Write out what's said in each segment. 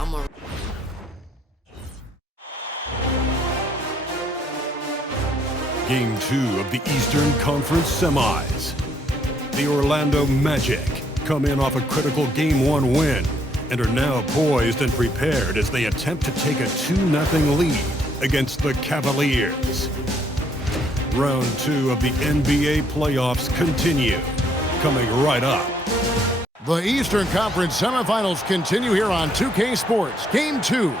I'm a Game 2 of the Eastern Conference Semis. The Orlando Magic come in off a critical Game 1 win and are now poised and prepared as they attempt to take a 2-0 lead against the Cavaliers. Round 2 of the NBA playoffs continue, coming right up. The Eastern Conference semifinals continue here on 2K Sports. Game 2.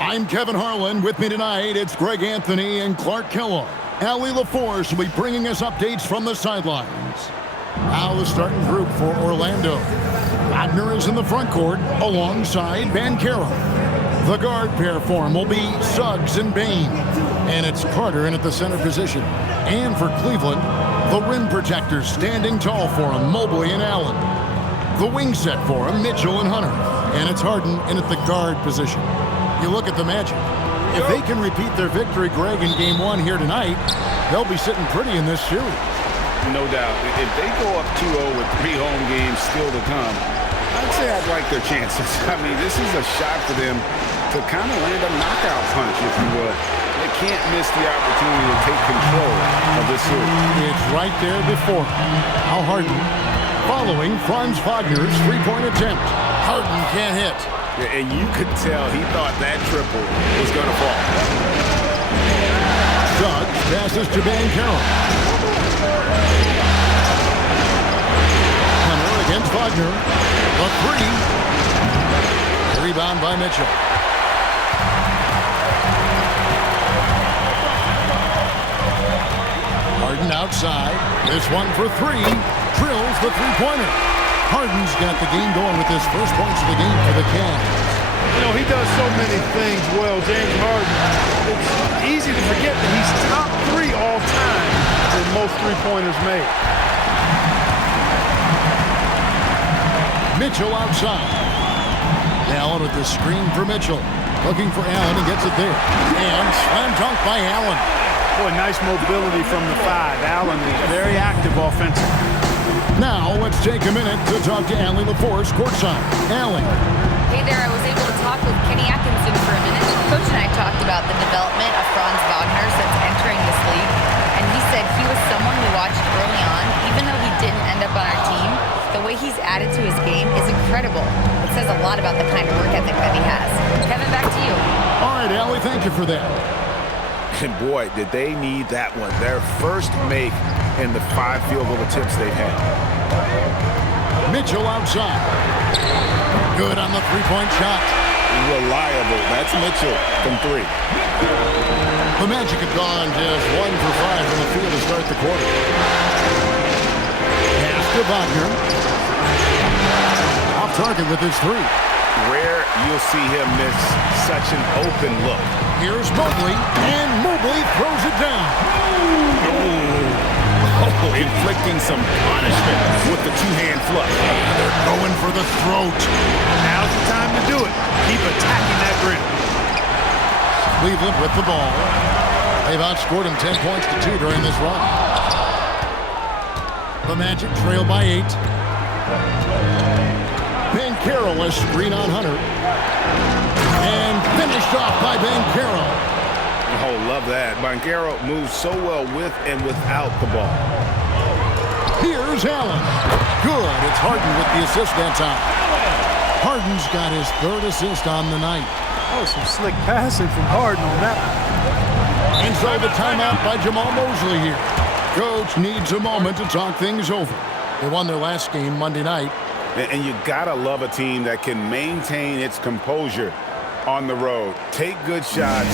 I'm Kevin Harlan. With me tonight, it's Greg Anthony and Clark Kellogg. Allie LaForce will be bringing us updates from the sidelines. Now the starting group for Orlando. Wagner is in the front court alongside Banchero. The guard pair for him will be Suggs and Bane. And it's Carter in at the center position. And for Cleveland, the rim protectors standing tall for him, Mobley and Allen. The wing set for him, Mitchell and Hunter. And it's Harden in at the guard position. You look at the Magic. If they can repeat their victory, Greg, in Game 1 here tonight, they'll be sitting pretty in this series. No doubt. If they go up 2-0 with 3 home games still to come, I'd say I'd like their chances. I mean, this is a shot for them to kind of land a knockout punch, if you will. They can't miss the opportunity to take control of this series. It's right there before Al Harden following Franz Wagner's three-point attempt. Harden can't hit. And you could tell he thought that triple was going to fall. Suggs passes to Banchero. Hunter against Wagner. A three. Rebound by Mitchell. Harden outside. This one for three. Drills the three-pointer. Harden's got the game going with his first points of the game for the Cavs. You know, he does so many things well, James Harden. It's easy to forget that he's top 3 all time in most three-pointers made. Mitchell outside. Allen with the screen for Mitchell. Looking for Allen and gets it there. And slam dunk by Allen. Boy, nice mobility from the 5. Allen is very active offensively. Now, let's take a minute to talk to Allie LaForce courtside. Allie. Hey there, I was able to talk with Kenny Atkinson for a minute. Coach and I talked about the development of Franz Wagner since entering this league, and he said he was someone we watched early on. Even though he didn't end up on our team, the way he's added to his game is incredible. It says a lot about the kind of work ethic that he has. Kevin, back to you. All right, Allie, thank you for that. And boy, did they need that one. Their first make in the 5 field goal attempts they've had. Mitchell outside. Good on the three-point shot. Reliable. That's Mitchell from 3. The Magic have gone just 1 for 5 from the field to start the quarter. Pass to Wagner. Off target with his 3. Rare you'll see him miss such an open look. Here's Mobley, and Mobley throws it down. Oh, inflicting some punishment with the 2-hand flush. They're going for the throat. Now's the time to do it. Keep attacking that rim. Cleveland with the ball. They've outscored him 10 points to 2 during this run. The Magic trail by 8. Banchero a screen on Hunter. And finished off by Banchero. Oh, love that. Banchero moves so well with and without the ball. Here's Allen. Good. It's Harden with the assist that time. Harden's got his 3rd assist on the night. Oh, some slick passing from Harden on that one. And so the timeout by Jamal Mosley here. Coach needs a moment to talk things over. They won their last game Monday night. And you gotta love a team that can maintain its composure on the road. Take good shots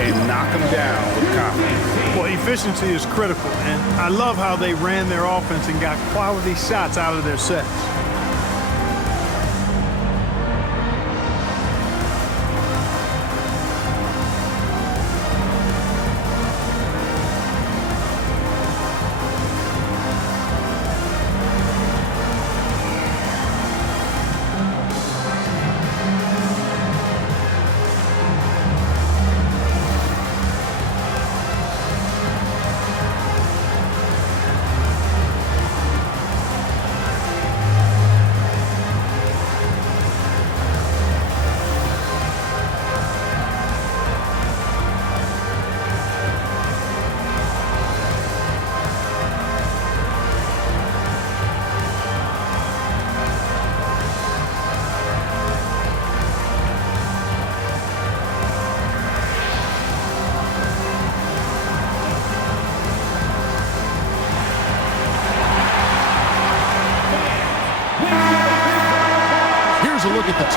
and knock them down with confidence. Well, efficiency is critical, and I love how they ran their offense and got quality shots out of their sets.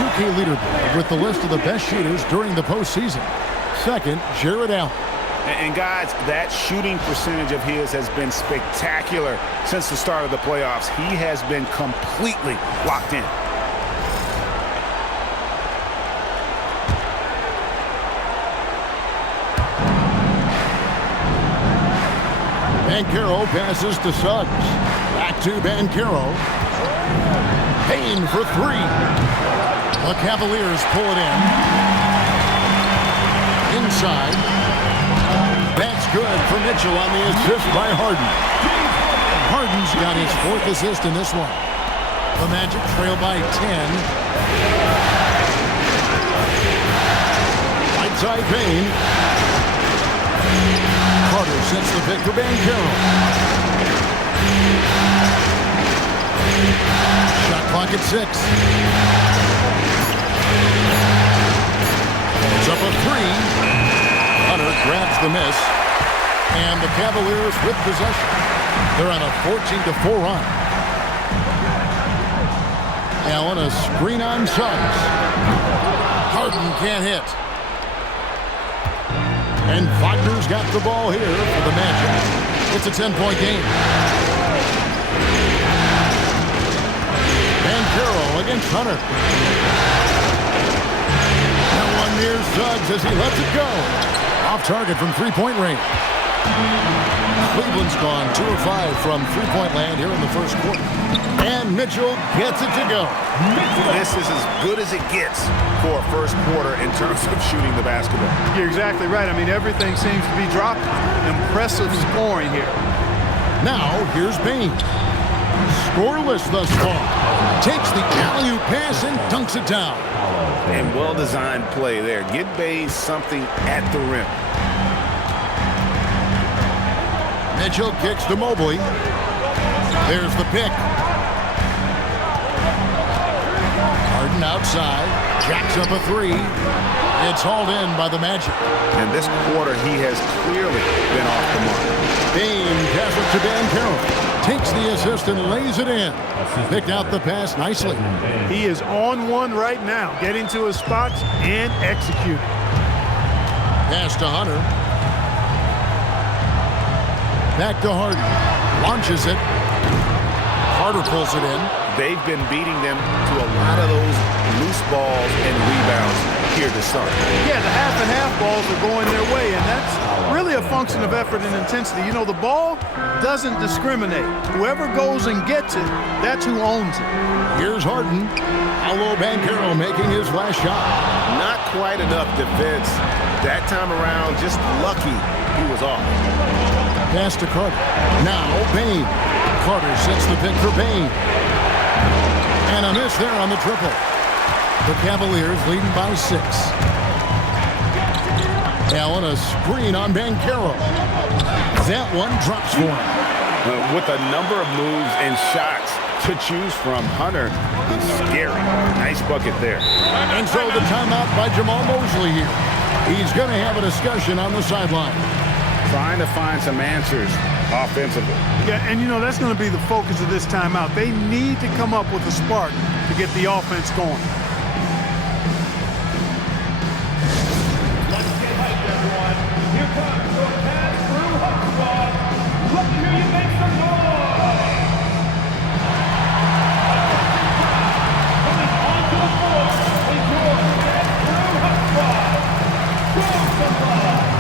2K leaderboard with the list of the best shooters during the postseason. Second, Jared Allen. And guys, that shooting percentage of his has been spectacular since the start of the playoffs. He has been completely locked in. Banchero passes to Suggs. Back to Banchero. Payne for three. The Cavaliers pull it in. Inside. That's good for Mitchell on the assist by Harden. Harden's got his fourth assist in this one. The Magic trail by 10. Right side Payne. Carter sets the pick for Banchero. Shot clock at 6. It's up a 3. Hunter grabs the miss. And the Cavaliers with possession. They're on a 14-4 run. Allen a screen on Suggs. Harden can't hit. And Wagner's got the ball here for the Magic. It's a 10-point game. Banchero against Hunter. That one near Suggs as he lets it go. Off target from three-point range. Cleveland's gone 2 of 5 from three-point land here in the first quarter. And Mitchell gets it to go. This is as good as it gets for a first quarter in terms of shooting the basketball. You're exactly right. I mean, everything seems to be dropping. Impressive scoring here. Now, here's Payne. Scoreless thus far. Takes the alley-oop pass and dunks it down. And well-designed play there. Get Bays something at the rim. Mitchell kicks to Mobley. There's the pick. Harden outside. Jacks up a 3. It's hauled in by the Magic. And this quarter, he has clearly been off the mark. Payne passes to Banchero. Takes the assist and lays it in. Picked out the pass nicely. He is on one right now, getting to his spots and executing. Pass to Hunter. Back to Harden. Launches it. Carter pulls it in. They've been beating them to a lot of those loose balls and rebounds here to start. Yeah, the half-and-half balls are going their way, and that's really a function of effort and intensity. You know, the ball doesn't discriminate. Whoever goes and gets it, that's who owns it. Here's Harden. Paolo Banchero making his last shot. Not quite enough defense. That time around, just lucky he was off. Pass to Carter. Now Payne. Carter sets the pick for Payne. And a miss there on the triple. The Cavaliers leading by 6. Allen a screen on Banchero. That one drops for him. With a number of moves and shots to choose from, Hunter is scary. Nice bucket there. And so the timeout by Jamal Mosley here. He's going to have a discussion on the sideline. Trying to find some answers offensively. Yeah, and you know, that's going to be the focus of this timeout. They need to come up with a spark to get the offense going. Let's get hyped, everyone. Here comes your pass-through hot squad. Let me hear you make some noise. Coming onto the floor is your pass-through hot squad. Show some love.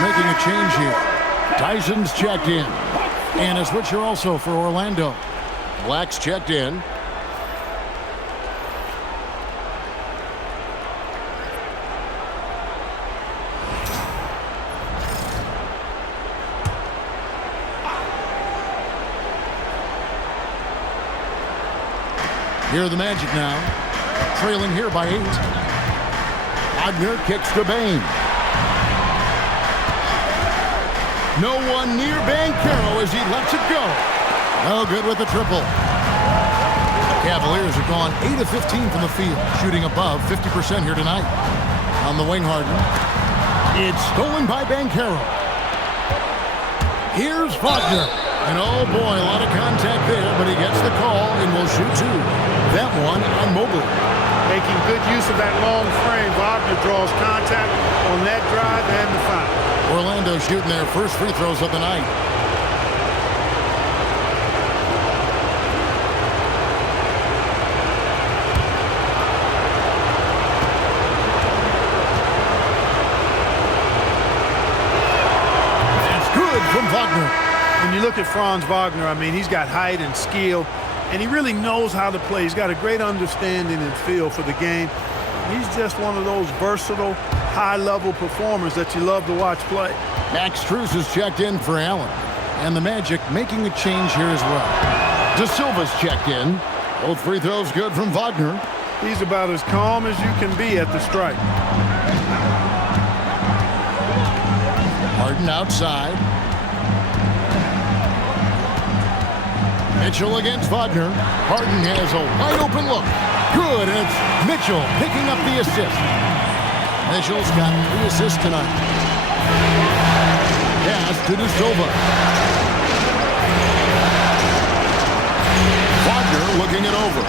making a change here. Tyson's checked in. And a switcher also for Orlando. Black's checked in. Here are the Magic now, trailing here by 8. Wagner kicks to Bane. No one near Banchero as he lets it go. No good with the triple. Cavaliers have gone 8 of 15 from the field, shooting above 50% here tonight. On the wing, Harden. It's stolen by Banchero. Here's Wagner. And oh boy, a lot of contact there, but he gets the call and will shoot 2. That one on Mobley. Making good use of that long frame. Wagner draws contact on that drive and the foul. Orlando shooting their first free throws of the night. That's good from Wagner. When you look at Franz Wagner, I mean, he's got height and skill, and he really knows how to play. He's got a great understanding and feel for the game. He's just one of those versatile, high-level performers that you love to watch play. Max Strus is checked in for Allen. And the Magic making a change here as well. De Silva's checked in. Both free throws good from Wagner. He's about as calm as you can be at the stripe. Harden outside. Mitchell against Wagner. Harden has a wide-open look. Good, and it's Mitchell picking up the assist. Mitchell's got 3 assists tonight. Pass to De Silva. Wagner looking it over.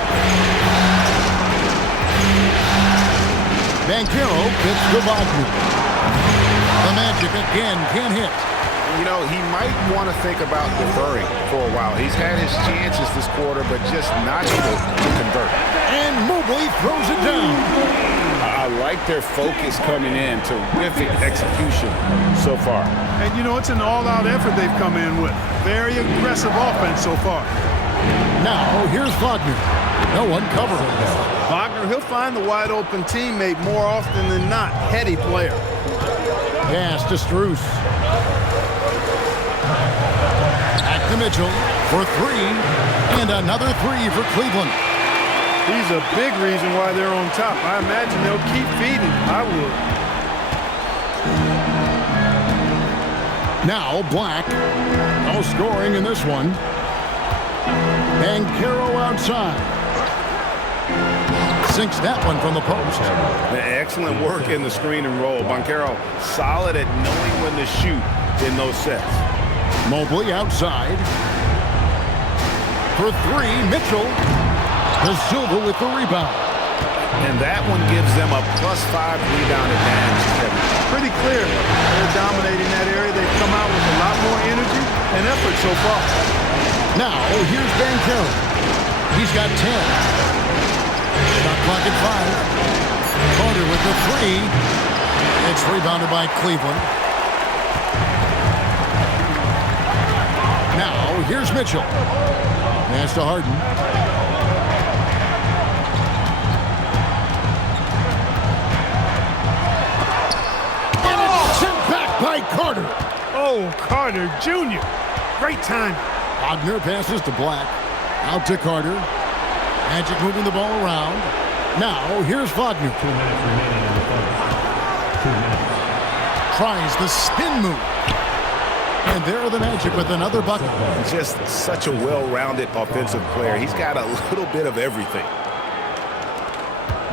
Banchero pitch to Wagner. The Magic again can't hit. You know, he might want to think about deferring for a while. He's had his chances this quarter, but just not able to convert. And Mobley throws it down. I like their focus coming in. Terrific execution so far. And, you know, it's an all-out effort they've come in with. Very aggressive offense so far. Now, here's Wagner. No one covering him. Wagner, he'll find the wide-open teammate more often than not. Heady player. Pass to Strus. Back to Mitchell for 3. And another 3 for Cleveland. He's a big reason why they're on top. I imagine they'll keep feeding. I would. Now Black. No scoring in this one. Banchero outside. Sinks that one from the post. Excellent work in the screen and roll. Banchero solid at knowing when to shoot in those sets. Mobley outside. For 3, Mitchell. De Silva with the rebound. And that one gives them a +5 rebound advantage, Kevin. Pretty clear. They're dominating that area. They've come out with a lot more energy and effort so far. Now, here's Banchero. He's got 10. Shot clock at 5. Carter with the 3. It's rebounded by Cleveland. Now, here's Mitchell. Pass to Harden. And it's sent back by Carter. Oh, Carter Jr. Great time. Wagner passes to Black. Out to Carter. Magic moving the ball around. Now, here's Wagner. 2 minutes remaining in the quarter. 2 minutes. Tries the spin move. And there are the Magic with another bucket. Just such a well-rounded offensive player. He's got a little bit of everything.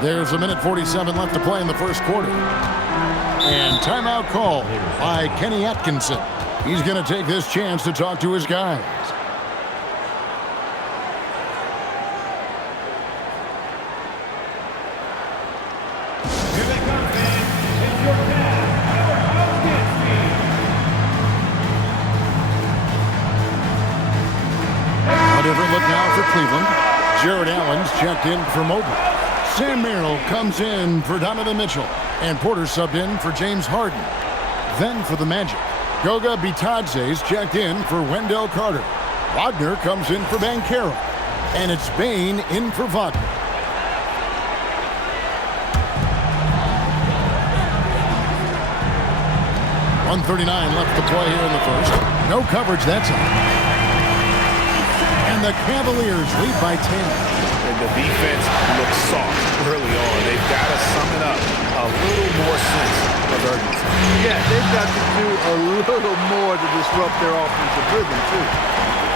There's 1:47 left to play in the first quarter. And timeout call by Kenny Atkinson. He's going to take this chance to talk to his guys. Here they come, fans. It's your Cavs, Powerhouse Dance Team. A different look now for Cleveland. Jared Allen's checked in for Mobley. Sam Merrill comes in for Donovan Mitchell. And Porter subbed in for James Harden. Then for the Magic, Goga Bitadze's checked in for Wendell Carter. Wagner comes in for Banchero. And it's Bane in for Wagner. 1:39 left to play here in the first. No coverage that time. And the Cavaliers lead by 10. And the defense looks soft early on. They've got to sum it up a little more sense of urgency. Yeah, they've got to do a little more to disrupt their offensive rhythm, too.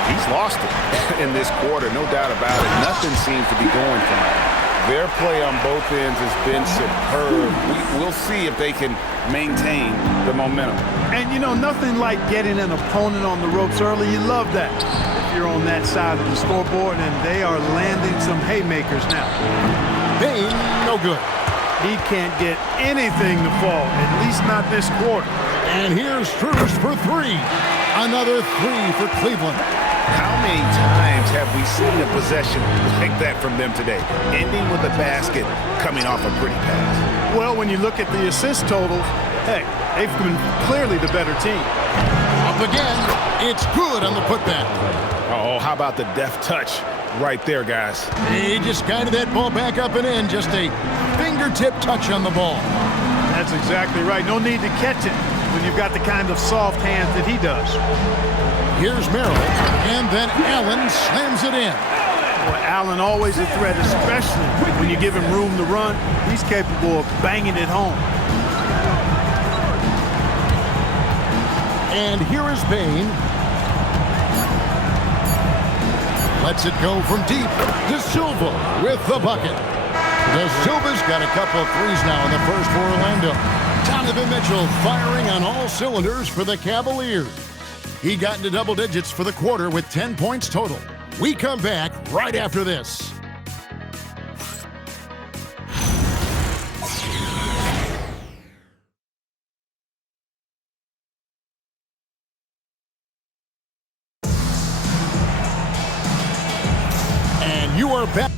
He's lost it in this quarter, no doubt about it. Nothing seems to be going for him. Their play on both ends has been superb. We'll see if they can maintain the momentum. And, you know, nothing like getting an opponent on the ropes early. You love that if you're on that side of the scoreboard, and they are landing some haymakers now. Bane, no good. He can't get anything to fall, at least not this quarter. And here's Strus for three. Another three for Cleveland. How many times have we seen a possession like that from them today, ending with a basket coming off a pretty pass? Well, when you look at the assist totals, hey, they've been clearly the better team. Up again. It's good on the putback. Oh, how about the deft touch right there, guys? He just guided that ball back up and in. Just a fingertip touch on the ball. That's exactly right. No need to catch it when you've got the kind of soft hands that he does. Here's Merrill, and then Allen slams it in. Boy, Allen always a threat, especially when you give him room to run. He's capable of banging it home. And here is Bane. Lets it go from deep. De Silva with the bucket. De Silva's got a couple of threes now in the first for Orlando. Donovan Mitchell firing on all cylinders for the Cavaliers. He got into double digits for the quarter with 10 points total. We come back right after this. And you are back.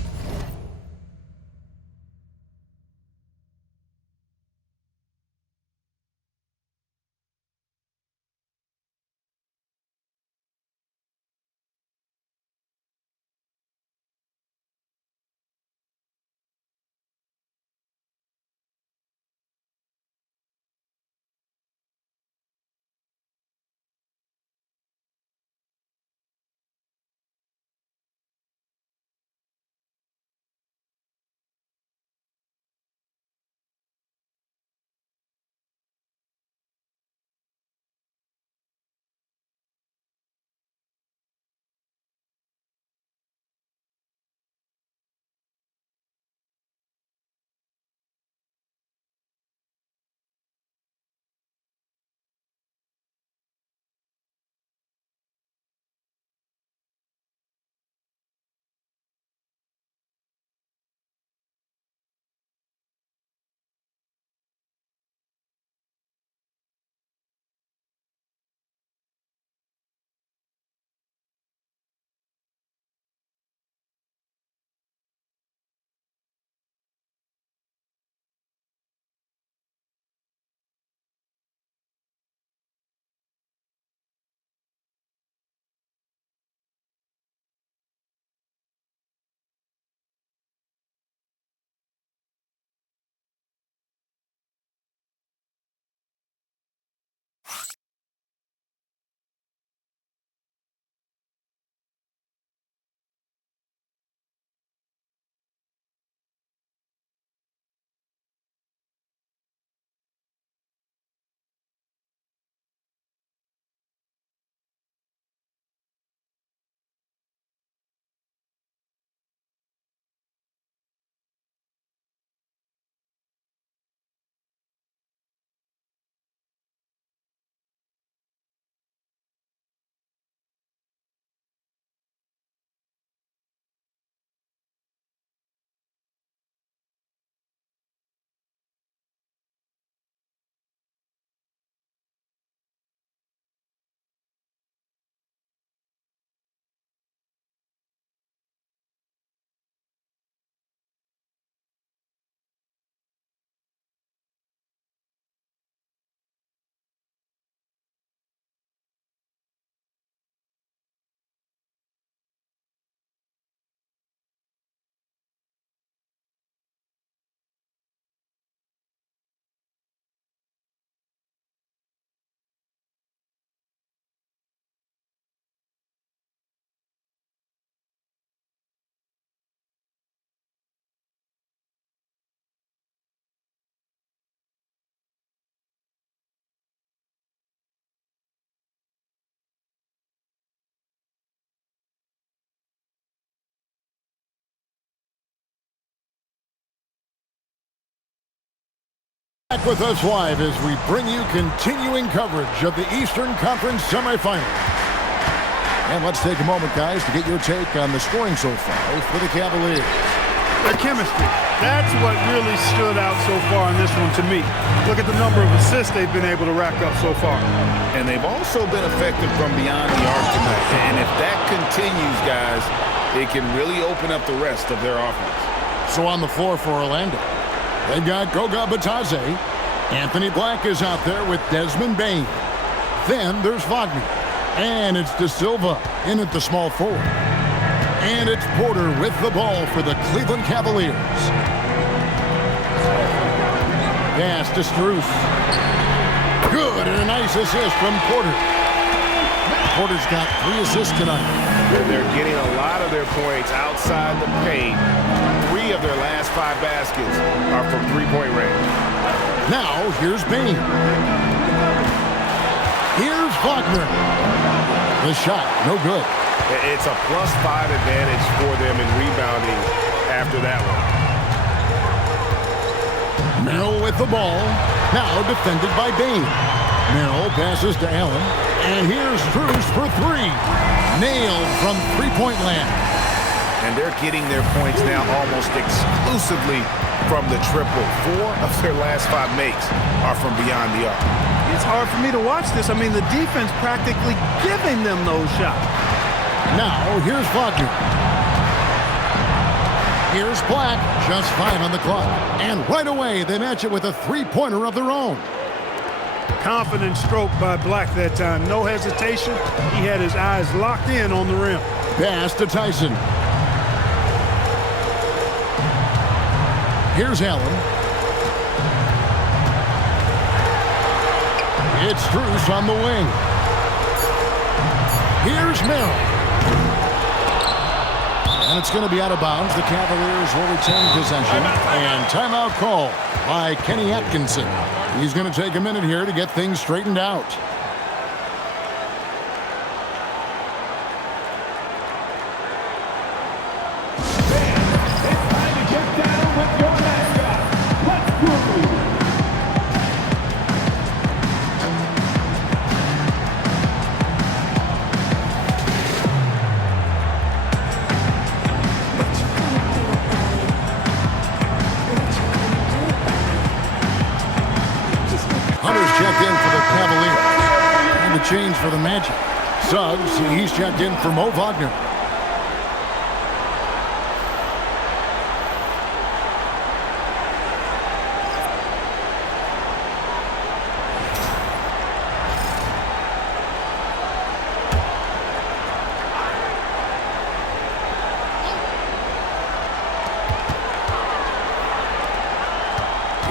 Back with us live as we bring you continuing coverage of the Eastern Conference semifinals. And let's take a moment, guys, to get your take on the scoring so far for the Cavaliers. Their chemistry. That's what really stood out so far in this one to me. Look at the number of assists they've been able to rack up so far. And they've also been effective from beyond the arc tonight. And if that continues, guys, it can really open up the rest of their offense. So on the floor for Orlando, they've got Goga Batadze. Anthony Black is out there with Desmond Bane. Then there's Wagner. And it's De Silva in at the small forward. And it's Porter with the ball for the Cleveland Cavaliers. Pass to Strus. Good, and a nice assist from Porter. Porter's got 3 assists tonight. They're getting a lot of their points outside the paint. 3 of their last 5 baskets are from three-point range. Now, here's Bane. Here's Wagner. The shot, no good. It's a +5 advantage for them in rebounding after that one. Merrill with the ball. Now defended by Bane. Merrill passes to Allen. And here's Strus for 3. Nailed from three-point land. And they're getting their points now almost exclusively from the triple. 4 of their last 5 makes are from beyond the arc. It's hard for me to watch this. I mean, the defense practically giving them those shots. Now, here's Wagner. Here's Black. Just 5 on the clock. And right away, they match it with a three-pointer of their own. Confident stroke by Black that time. No hesitation. He had his eyes locked in on the rim. Pass to Tyson. Here's Allen. It's Strus on the wing. Here's Merrill. And it's going to be out of bounds. The Cavaliers will retain possession. And timeout call by Kenny Atkinson. He's going to take a minute here to get things straightened out. It's time to get down with your mascot. Let's go. Hunter's checked in for the Cavaliers. And the change for the Magic. Suggs, he's checked in for Mo Wagner.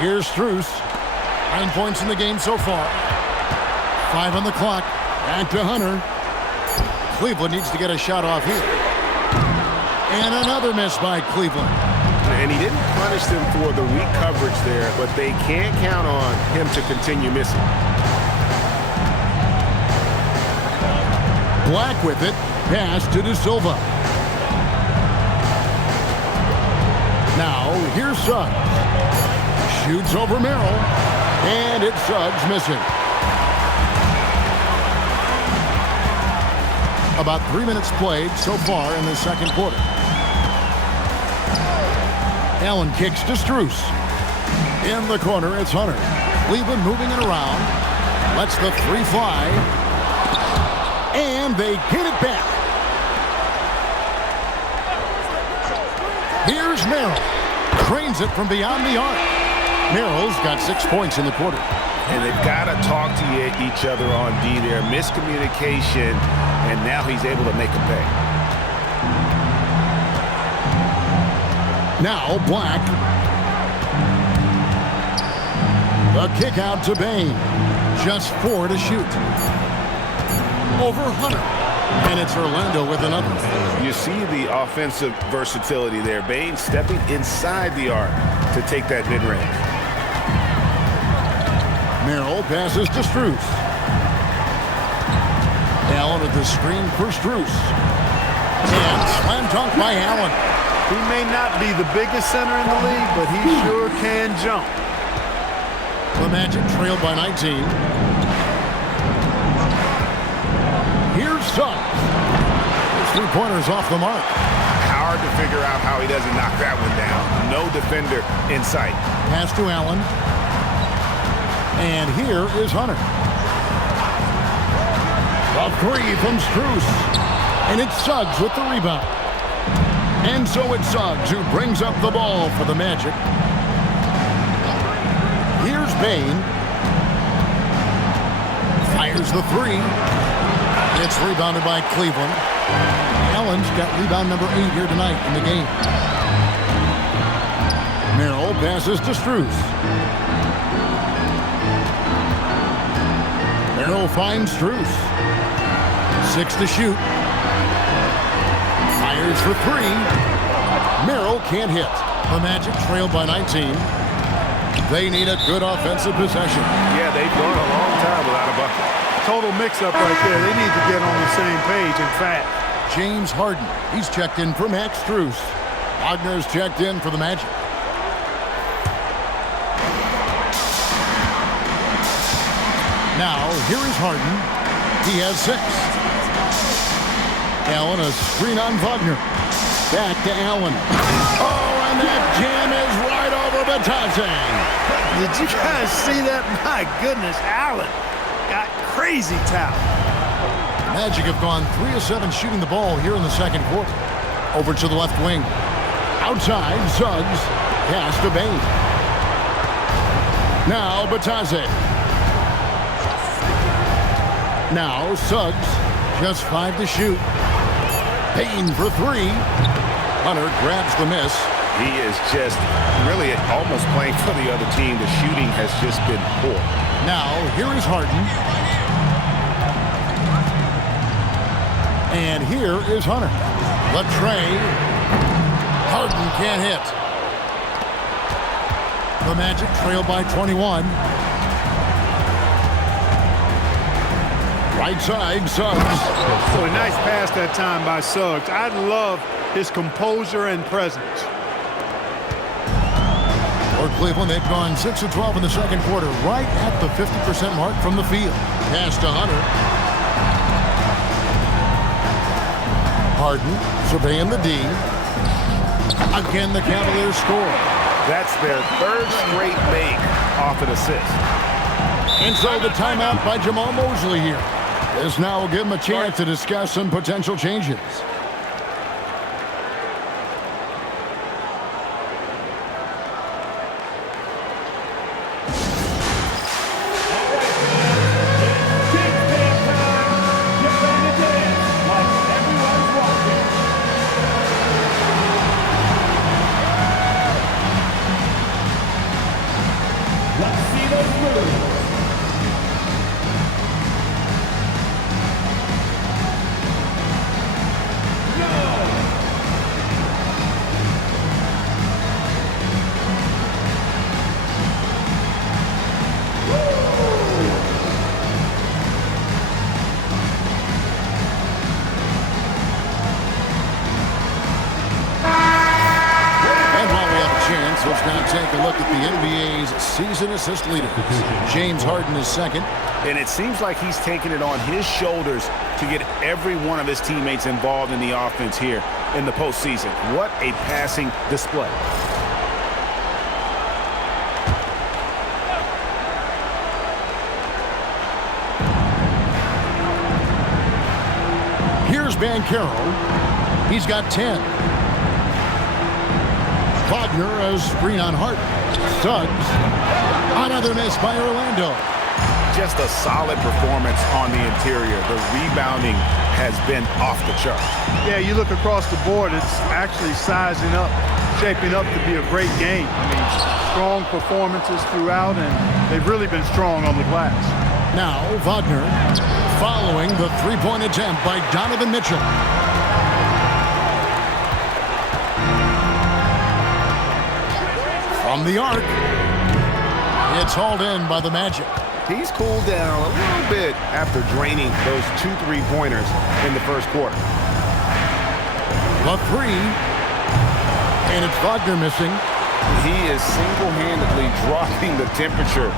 Here's Strus. 9 points in the game so far. 5 on the clock. Back to Hunter. Cleveland needs to get a shot off here. And another miss by Cleveland. And he didn't punish them for the weak coverage there, but they can't count on him to continue missing. Black with it. Pass to De Silva. Now, here's Suggs. Shoots over Merrill. And it's Suggs missing. About 3 minutes played so far in the second quarter. Allen kicks to Strus. In the corner, it's Hunter. Cleveland moving it around. Lets the 3 fly. And they get it back. Here's Merrill. Trains it from beyond the arc. Merrill's got 6 points in the quarter. And they've got to talk to each other on D there. Miscommunication, and now he's able to make a pay. Now Black. The kick out to Bane. Just 4 to shoot. Over Hunter. And it's Orlando with another. You see the offensive versatility there. Bane stepping inside the arc to take that mid-range. Merrill passes to Strus. Allen at the screen for Strus. And slam dunk by Allen. He may not be the biggest center in the league, but he sure can jump. The Magic trailed by 19. Here's Suggs. His three-pointer's off the mark. Hard to figure out how he doesn't knock that one down. No defender in sight. Pass to Allen. And here is Hunter. A three from Strus. And it's Suggs with the rebound. And so it's Suggs who brings up the ball for the Magic. Here's Bane. Fires the three. It's rebounded by Cleveland. Allen's got rebound number 8 here tonight in the game. Merrill passes to Strus. Merrill finds Strus. 6 to shoot. Fires for 3. Merrill can't hit. The Magic trail by 19. They need a good offensive possession. Yeah, they've gone a long time without a bucket. Total mix-up right there. They need to get on the same page. In fact, James Harden. He's checked in for Max Strus. Wagner's checked in for the Magic. Now, here is Harden. He has 6. Allen, a screen on Wagner. Back to Allen. Oh, and that jam is right over Batadze. did you guys see that? My goodness, Allen got crazy talent. Magic have gone 3 of 7 shooting the ball here in the second quarter. Over to the left wing. Outside, Suggs. Pass to Bane. Now Batadze. Now Suggs. Just 5 to shoot. Bane for 3. Hunter grabs the miss. He is just really almost playing for the other team. The shooting has just been poor. Now, here is Harden. And here is Hunter. The tray. Harden can't hit. The Magic trail by 21. Right side, Suggs. So a nice pass that time by Suggs. I love his composure and presence. For Cleveland, they've gone 6 of 12 in the second quarter, right at the 50% mark from the field. Pass to Hunter. Harden surveying the D. Again, the Cavaliers score. That's their 3rd straight make off an assist. And so the timeout by Jamal Mosley here. This now will give him a chance to discuss some potential changes. Let's now take a look at the NBA's season assist leaders. James Harden is second. And it seems like he's taking it on his shoulders to get every one of his teammates involved in the offense here in the postseason. What a passing display. Here's Banchero. He's got 10. Wagner a screen on Harden. Suggs. Another miss by Orlando. Just a solid performance on the interior. The rebounding has been off the chart. Yeah, you look across the board, it's actually sizing up, shaping up to be a great game. I mean, strong performances throughout, and they've really been strong on the glass. Now, Wagner following the three-point attempt by Donovan Mitchell. From the arc, it's hauled in by the Magic. He's cooled down a little bit after draining those 2 3-pointers in the first quarter. The three, and it's Wagner missing. He is single-handedly dropping the temperature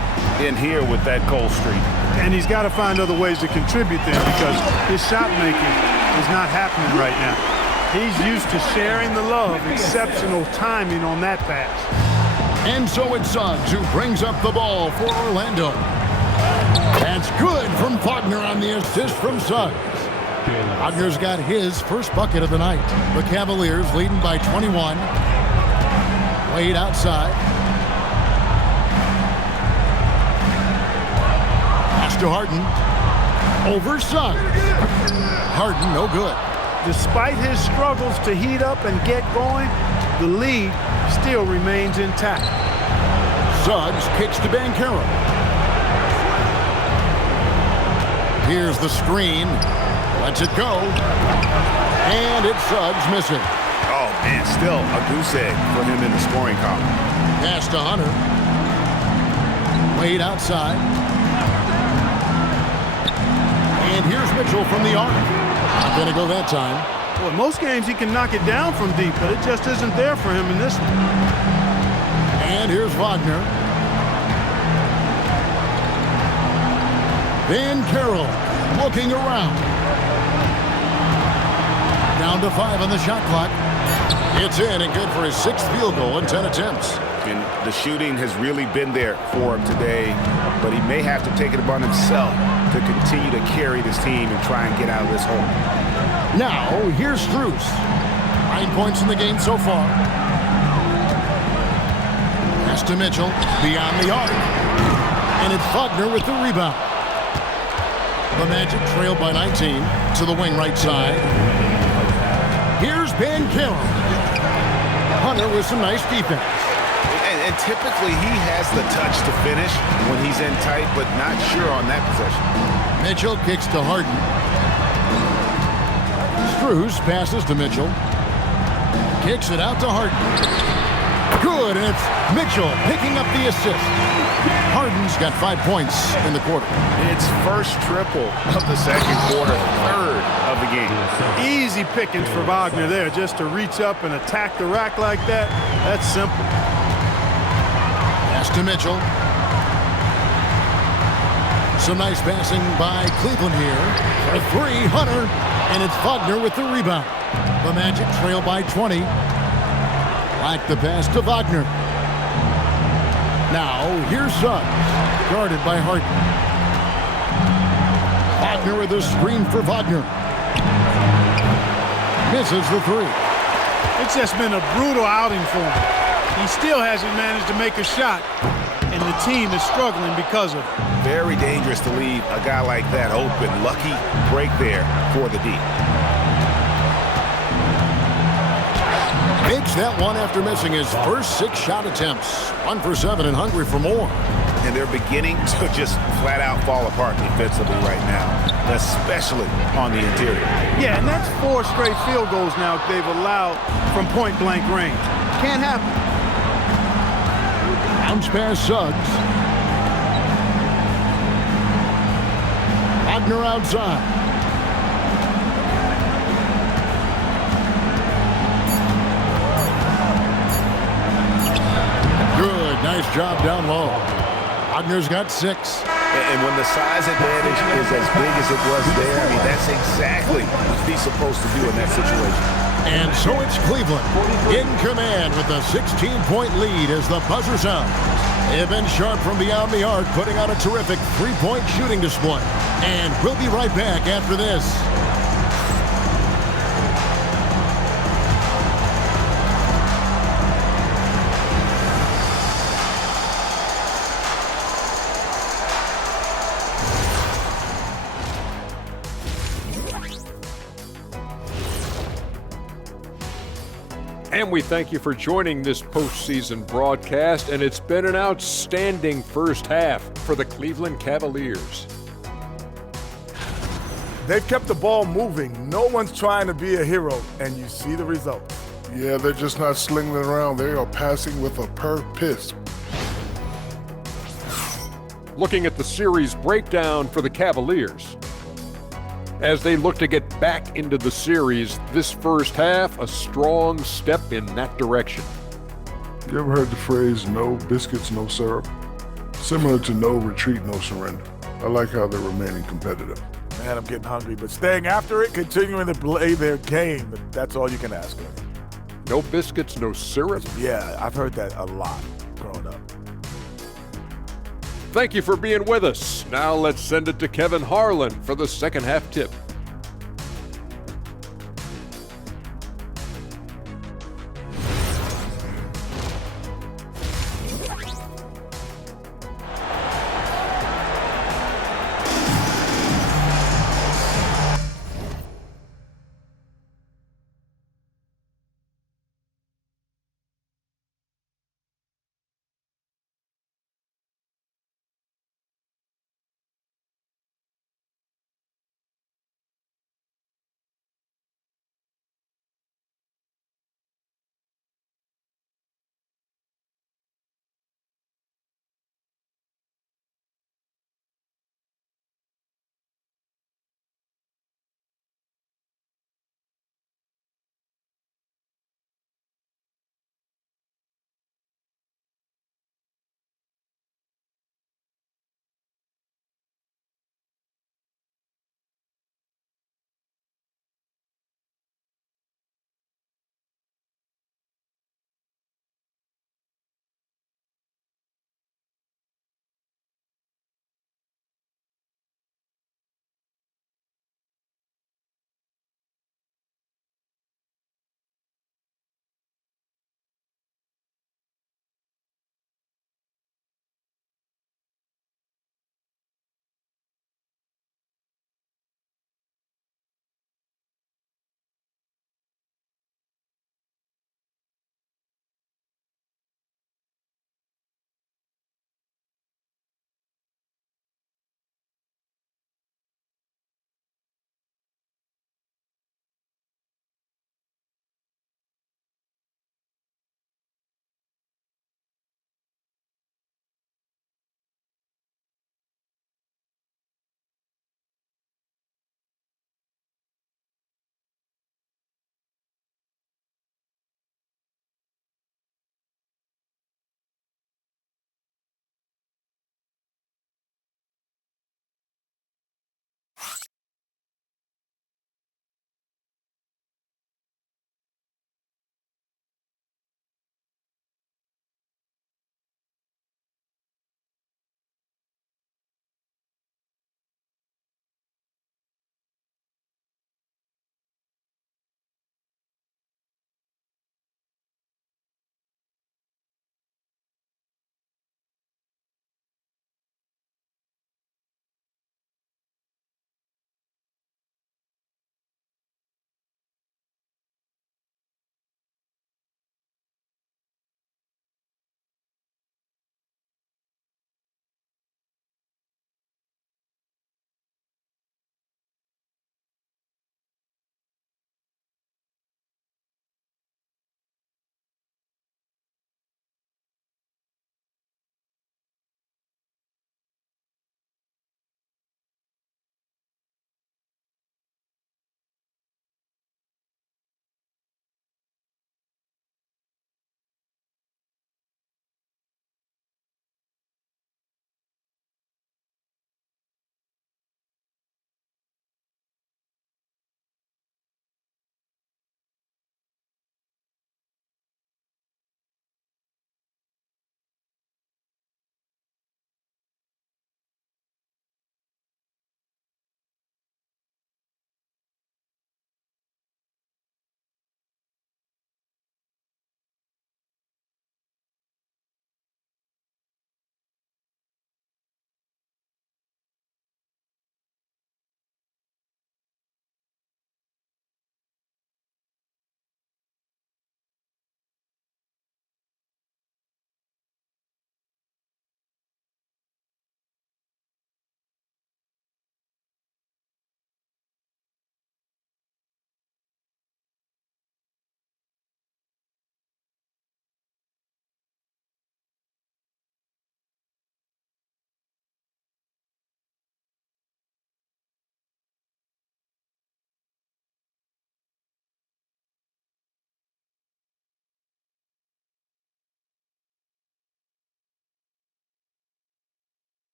in here with that cold streak. And he's got to find other ways to contribute then because his shot making is not happening right now. He's used to sharing the love. Exceptional timing on that pass. And so it's Suggs who brings up the ball for Orlando. That's good from Wagner on the assist from Suggs. Wagner's got his first bucket of the night. The Cavaliers leading by 21. Wade outside. Pass to Harden. Over Suggs. Harden, no good. Despite his struggles to heat up and get going, the lead still remains intact. Suggs kicks to Banchero. Here's the screen. Lets it go. And it's Suggs missing. Oh, man, still a goose egg for him in the scoring column. Pass to Hunter. Wade outside. And here's Mitchell from the arc. Not going to go that time. Well, most games he can knock it down from deep, but it just isn't there for him in this one. And here's Wagner. Banchero looking around. Down to 5 on the shot clock. It's in and good for his 6th field goal in 10 attempts. And the shooting has really been there for him today, but he may have to take it upon himself to continue to carry this team and try and get out of this hole. Now, here's Strus. 9 points in the game so far. Pass to Mitchell, beyond the arc. And it's Wagner with the rebound. The Magic trailed by 19 to the wing right side. Here's Banchero. Hunter with some nice defense. And typically he has the touch to finish when he's in tight, but not sure on that possession. Mitchell kicks to Harden. Strus passes to Mitchell. Kicks it out to Harden. Good, and it's Mitchell picking up the assist. Harden's got 5 points in the quarter. It's first triple of the second quarter, third of the game. Easy pickings for Wagner there, just to reach up and attack the rack like that. That's simple. Pass to Mitchell. Some nice passing by Cleveland here. For 3, Hunter. And it's Wagner with the rebound. The Magic trail by 20. Like the pass to Wagner. Now, here's Suggs. Guarded by Harden. Wagner with a screen for Wagner. Misses the 3. It's just been a brutal outing for him. He still hasn't managed to make a shot, and the team is struggling because of it. Very dangerous to leave a guy like that open. Lucky break there for the D. Makes that one after missing his first 6 shot attempts. 1 for 7 and hungry for more. And they're beginning to just flat out fall apart defensively right now, especially on the interior. Yeah, and that's 4 straight field goals now they've allowed from point-blank range. Can't happen. Bounce pass Suggs. Wagner outside. Good, nice job down low. Wagner's got 6. And when the size advantage is as big as it was there, I mean, that's exactly what he's supposed to do in that situation. And so it's Cleveland in command with a 16-point lead as the buzzer sounds. They've been sharp from beyond the arc, putting on a terrific 3-point shooting display. And we'll be right back after this. And we thank you for joining this postseason broadcast, and it's been an outstanding first half for the Cleveland Cavaliers. They've kept the ball moving. No one's trying to be a hero, and you see the results. Yeah, they're just not slinging it around. They are passing with a purpose. Looking at the series breakdown for the Cavaliers. As they look to get back into the series, this first half, a strong step in that direction. You ever heard the phrase, no biscuits, no syrup? Similar to no retreat, no surrender. I like how they're remaining competitive. Man, I'm getting hungry, but staying after it, continuing to play their game, that's all you can ask of. No biscuits, no syrup. Yeah, I've heard that a lot growing up. Thank you for being with us. Now let's send it to Kevin Harlan for the second half tip.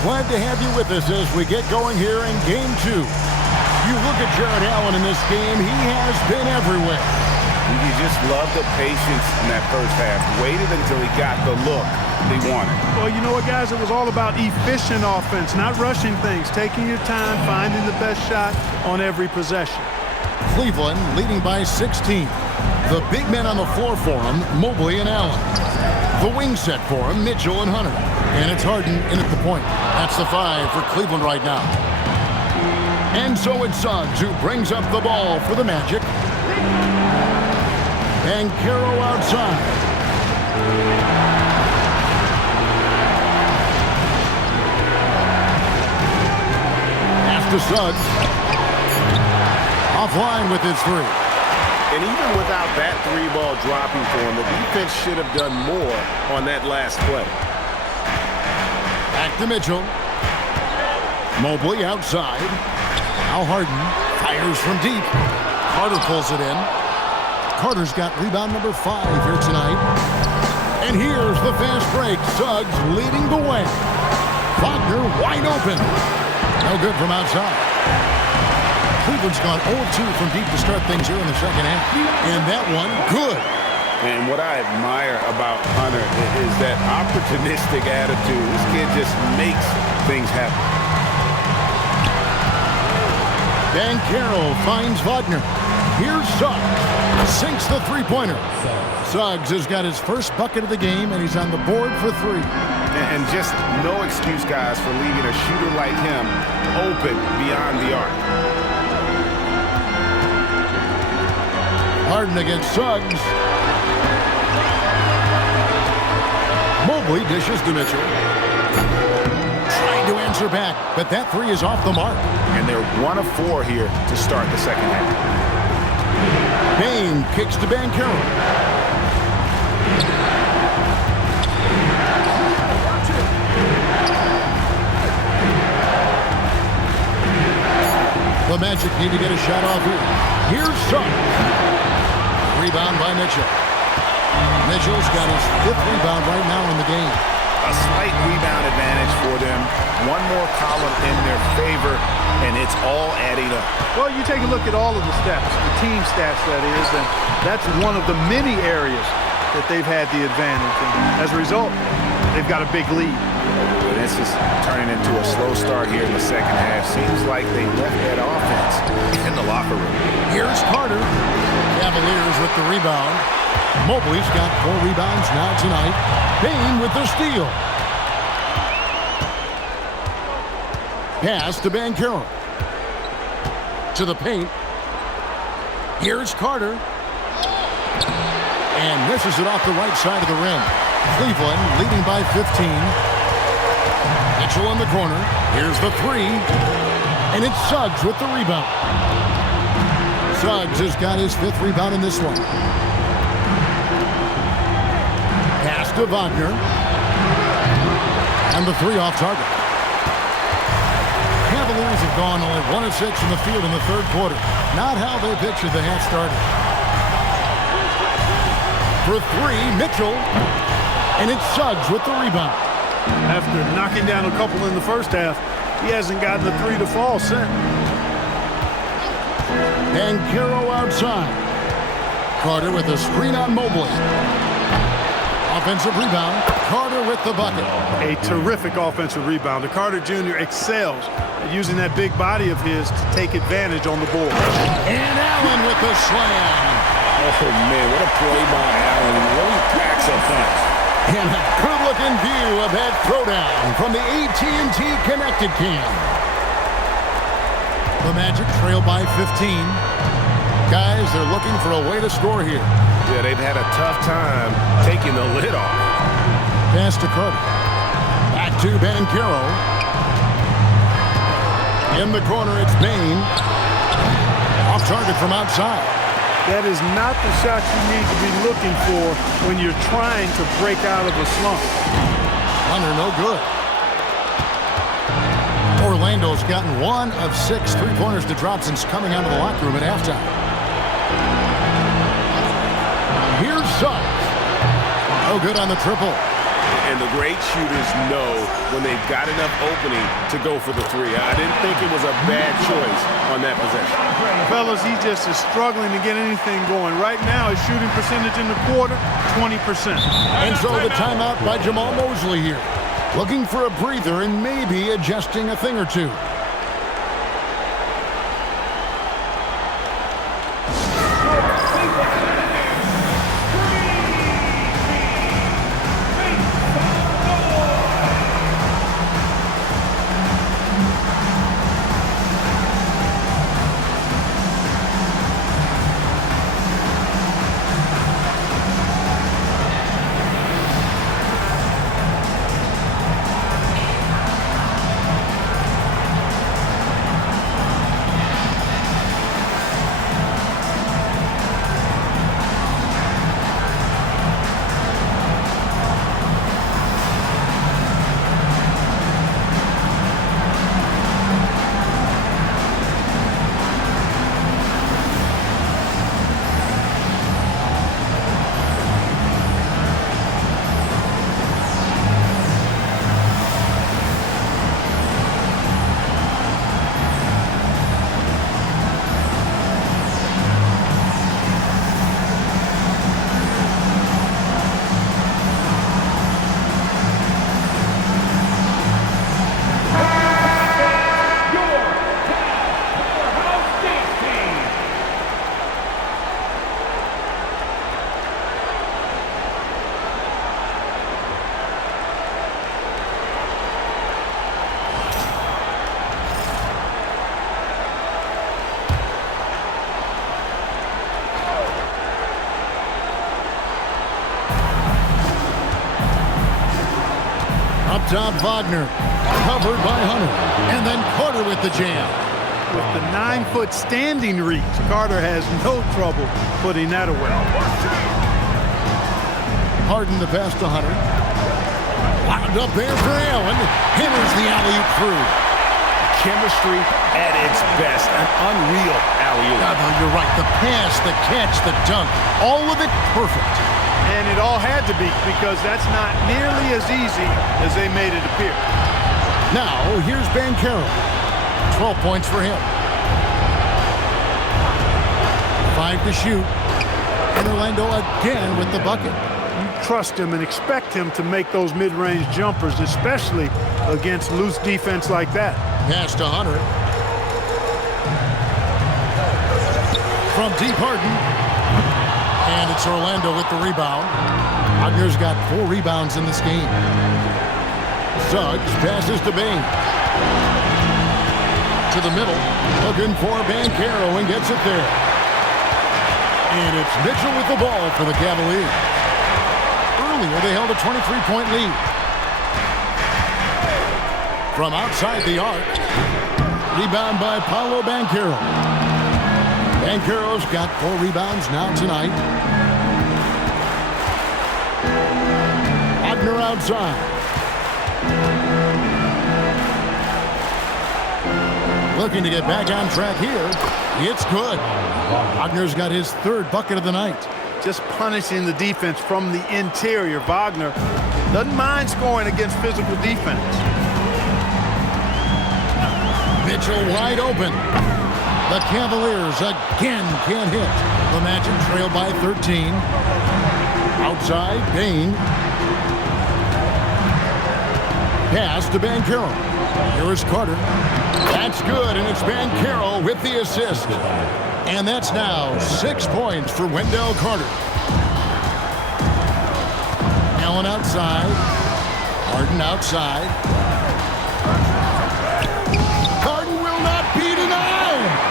Glad to have you with us as we get going here in Game 2. You look at Jared Allen in this game, he has been everywhere. You just love the patience in that first half. Waited until he got the look they wanted. Well, you know what, guys? It was all about efficient offense, not rushing things, taking your time, finding the best shot on every possession. Cleveland leading by 16. The big men on the floor for him, Mobley and Allen. The wing set for him, Mitchell and Hunter. And it's Harden in at the point. That's the 5 for Cleveland right now. And so it's Suggs who brings up the ball for the Magic. And Caro outside. Pass to Suggs. Offline with his 3. And even without that 3-ball dropping for him, the defense should have done more on that last play. Back to Mitchell. Mobley outside. Now Harden fires from deep. Carter pulls it in. Carter's got rebound number 5 here tonight. And here's the fast break. Suggs leading the way. Wagner wide open. No good from outside. Cleveland's gone 0-2 from deep to start things here in the second half. And that one, good. And what I admire about Hunter is that opportunistic attitude. This kid just makes things happen. Banchero finds Wagner. Here's Suggs. Sinks the three-pointer. Suggs has got his first bucket of the game, and he's on the board for 3. And just no excuse, guys, for leaving a shooter like him open beyond the arc. Harden against Suggs. Mobley dishes to Mitchell. Trying to answer back, but that 3 is off the mark. And they're 1 of 4 here to start the second half. Bane kicks to Banchero. The Magic need to get a shot off here. Here's Suggs. Rebound by Mitchell. Mitchell's got his 5th rebound right now in the game. A slight rebound advantage for them. One more column in their favor, and it's all adding up. Well, you take a look at all of the stats, the team stats that is, and that's one of the many areas that they've had the advantage. And as a result, they've got a big lead. And this is turning into a slow start here in the second half. Seems like they left that offense in the locker room. Here's Carter. Cavaliers with the rebound. Mobley's got 4 rebounds now tonight. Bane with the steal. Pass to Banchero. To the paint. Here's Carter. And misses it off the right side of the rim. Cleveland leading by 15. Mitchell in the corner. Here's the 3. And it's Suggs with the rebound. Suggs has got his 5th rebound in this one. Pass to Wagner. And the 3 off target. Cavaliers have gone only 1 of 6 in the field in the 3rd quarter. Not how they pictured the half started. For 3, Mitchell. And it's Suggs with the rebound. After knocking down a couple in the first half, he hasn't gotten the 3 to fall since. And Caro outside. Carter with a screen on Mobley. Offensive rebound. Carter with the bucket. A terrific offensive rebounder. Carter Jr. excels at using that big body of his to take advantage on the board. And Allen with the slam. Oh, man, what a play by Allen. He really packs a punch. And a good-looking view of that throwdown from the AT&T Connected Cam. The Magic trail by 15. Guys, they're looking for a way to score here. Yeah, they've had a tough time taking the lid off. Pass to Carter. Back to Banchero. In the corner, it's Bane. Off target from outside. That is not the shot you need to be looking for when you're trying to break out of a slump. Hunter, no good. Orlando's gotten 1 of 6 3-pointers to drop since coming out of the locker room at halftime. Here's Suggs. No good on the triple. And the great shooters know when they've got enough opening to go for the three. I didn't think it was a bad choice on that possession. Fellas, he just is struggling to get anything going. Right now, his shooting percentage in the quarter, 20%. And so the timeout by Jamal Mosley here. Looking for a breather and maybe adjusting a thing or two. Up top, Wagner, covered by Hunter, and then Carter with the jam. With the 9-foot standing reach, Carter has no trouble putting that away. Harden the pass to Hunter. Wound up there for Allen. Hammers the alley-oop through. Chemistry at its best. An unreal alley-oop. No, you're right. The pass, the catch, the dunk, all of it perfect. And it all had to be, because that's not nearly as easy as they made it appear. Now, here's Banchero. 12 points for him. 5 to shoot. And Orlando again with the bucket. You trust him and expect him to make those mid-range jumpers, especially against loose defense like that. Pass to Hunter. From deep, Harden. And it's Orlando with the rebound. Wagner's got 4 rebounds in this game. Suggs passes to Bane. To the middle. Looking for Banchero and gets it there. And it's Mitchell with the ball for the Cavaliers. Earlier, they held a 23-point lead. From outside the arc. Rebound by Paolo Banchero. Banchero's got 4 rebounds now tonight. Wagner outside. Looking to get back on track here. It's good. Wagner's got his 3rd bucket of the night. Just punishing the defense from the interior. Wagner doesn't mind scoring against physical defense. Mitchell wide open. The Cavaliers again can't hit. The Magic trail by 13. Outside, Bane. Pass to Banchero. Here is Carter. That's good, and it's Banchero with the assist. And that's now 6 points for Wendell Carter. Allen outside. Harden outside. Harden will not be denied.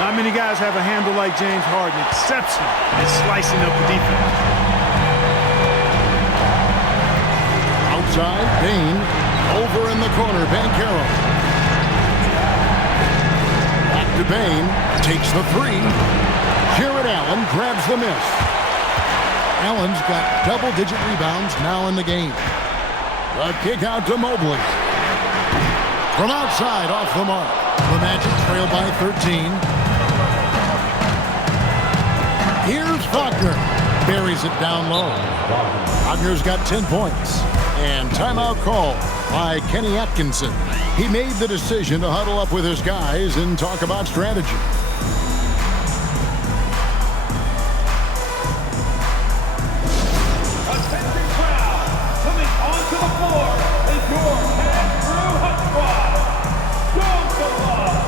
Not many guys have a handle like James Harden. Exception at slicing up the defense. Outside, Bane. Over in the corner, Banchero. Back to Bane. Takes the 3. Jarrett Allen grabs the miss. Allen's got double-digit rebounds now in the game. The kick out to Mobley. From outside, off the mark. The Magic trail by 13. Here's Wagner. Buries it down low. Wagner's got 10 points. And timeout call by Kenny Atkinson. He made the decision to huddle up with his guys and talk about strategy. Attention crowd, coming onto the floor is your head Drew Hut Squad. Show some love.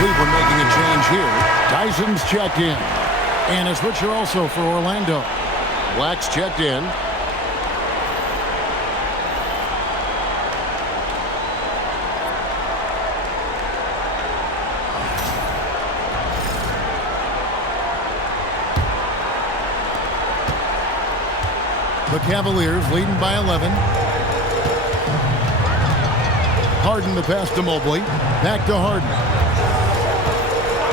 Cleveland making a change here. Tyson's checked in. And a switcher also for Orlando. Black's checked in. The Cavaliers leading by 11. Harden the pass to Mobley. Back to Harden.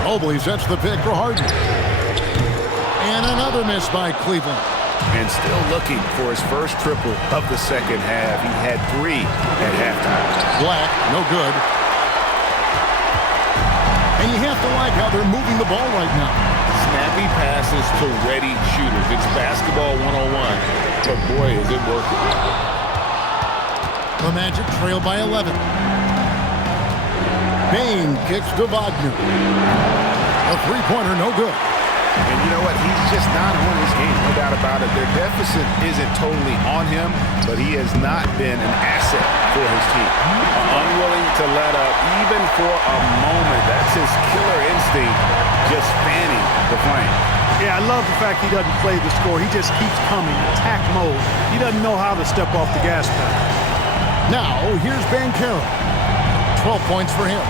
Mobley sets the pick for Harden. And another miss by Cleveland. And still looking for his first triple of the second half. He had 3 at halftime. Black, no good. And you have to like how they're moving the ball right now. Snappy passes to ready shooters. It's basketball 101. But boy, is it working. The Magic trail by 11. Bane kicks to Wagner. A three-pointer, no good. And you know what? He's just not on his game, no doubt about it. Their deficit isn't totally on him, but he has not been an asset for his team. Unwilling to let up even for a moment. That's his killer instinct, just fanning the flame. Yeah, I love the fact he doesn't play the score. He just keeps coming, attack mode. He doesn't know how to step off the gas pedal. Now, here's Banchero. 12 points for him.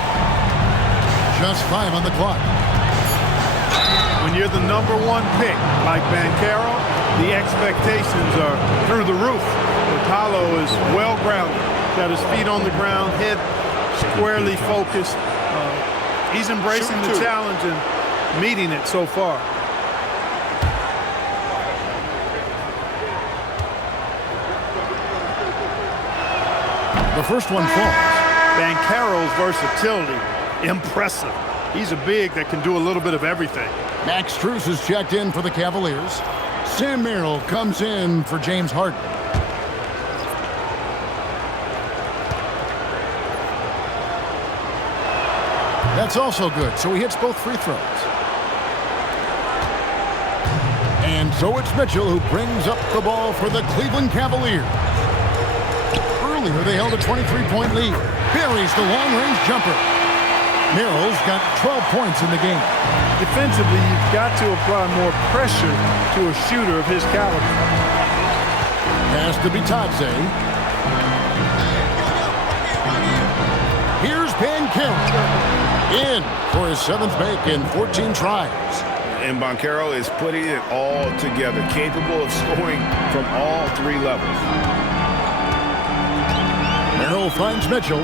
Just 5 on the clock. When you're the #1 pick, like Banchero, the expectations are through the roof. But Paolo is well-grounded. Got his feet on the ground, head squarely focused. He's embracing the challenge and meeting it so far. The first one falls. Banchero's versatility, impressive. He's a big that can do a little bit of everything. Max Strus is checked in for the Cavaliers. Sam Merrill comes in for James Harden. That's also good, so he hits both free throws. And so it's Mitchell who brings up the ball for the Cleveland Cavaliers. Earlier, they held a 23-point lead. Buries the long-range jumper. Merrill's got 12 points in the game. Defensively, you've got to apply more pressure to a shooter of his caliber. Pass to Bitadze. Here's Banchero. In for his 7th make in 14 tries. And Banchero is putting it all together, capable of scoring from all 3 levels. Merrill finds Mitchell.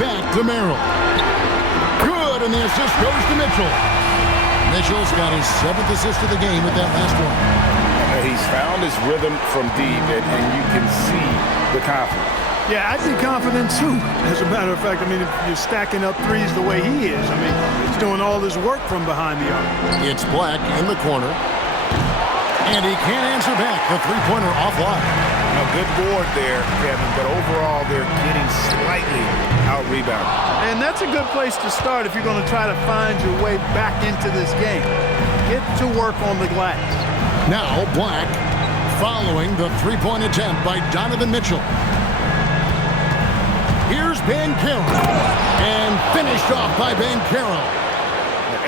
Back to Merrill. Good, and the assist goes to Mitchell. Mitchell's got his 7th assist of the game with that last one. He's found his rhythm from deep, and you can see the confidence. Yeah, I'd be confident too. As a matter of fact, I mean, if you're stacking up threes the way he is, I mean, he's doing all this work from behind the arc. It's Black in the corner. And he can't answer back. The three-pointer offline. A good board there, Kevin, but overall they're getting slightly out-rebounded. And that's a good place to start if you're going to try to find your way back into this game. Get to work on the glass. Now Black following the three-point attempt by Donovan Mitchell. Here's Banchero. And finished off by Banchero.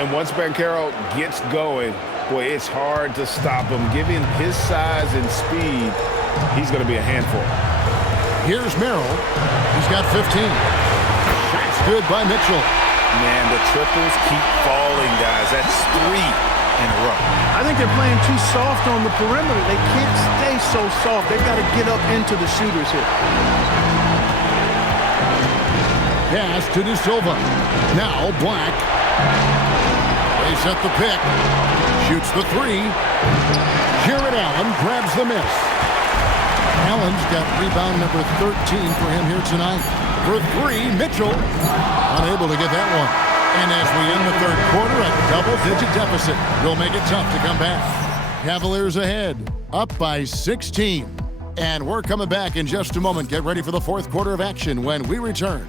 And once Banchero gets going, boy, it's hard to stop him. Given his size and speed, he's going to be a handful. Here's Merrill. He's got 15. Shots good by Mitchell. Man, the triples keep falling, guys. That's 3 in a row. I think they're playing too soft on the perimeter. They can't stay so soft. They've got to get up into the shooters here. Pass to De Silva. Now Black. They set the pick. Shoots the 3. Jared Allen grabs the miss. Allen's got rebound number 13 for him here tonight. For 3, Mitchell unable to get that one. And as we end the third quarter, a double-digit deficit will make it tough to come back. Cavaliers ahead, up by 16. And we're coming back in just a moment. Get ready for the fourth quarter of action when we return.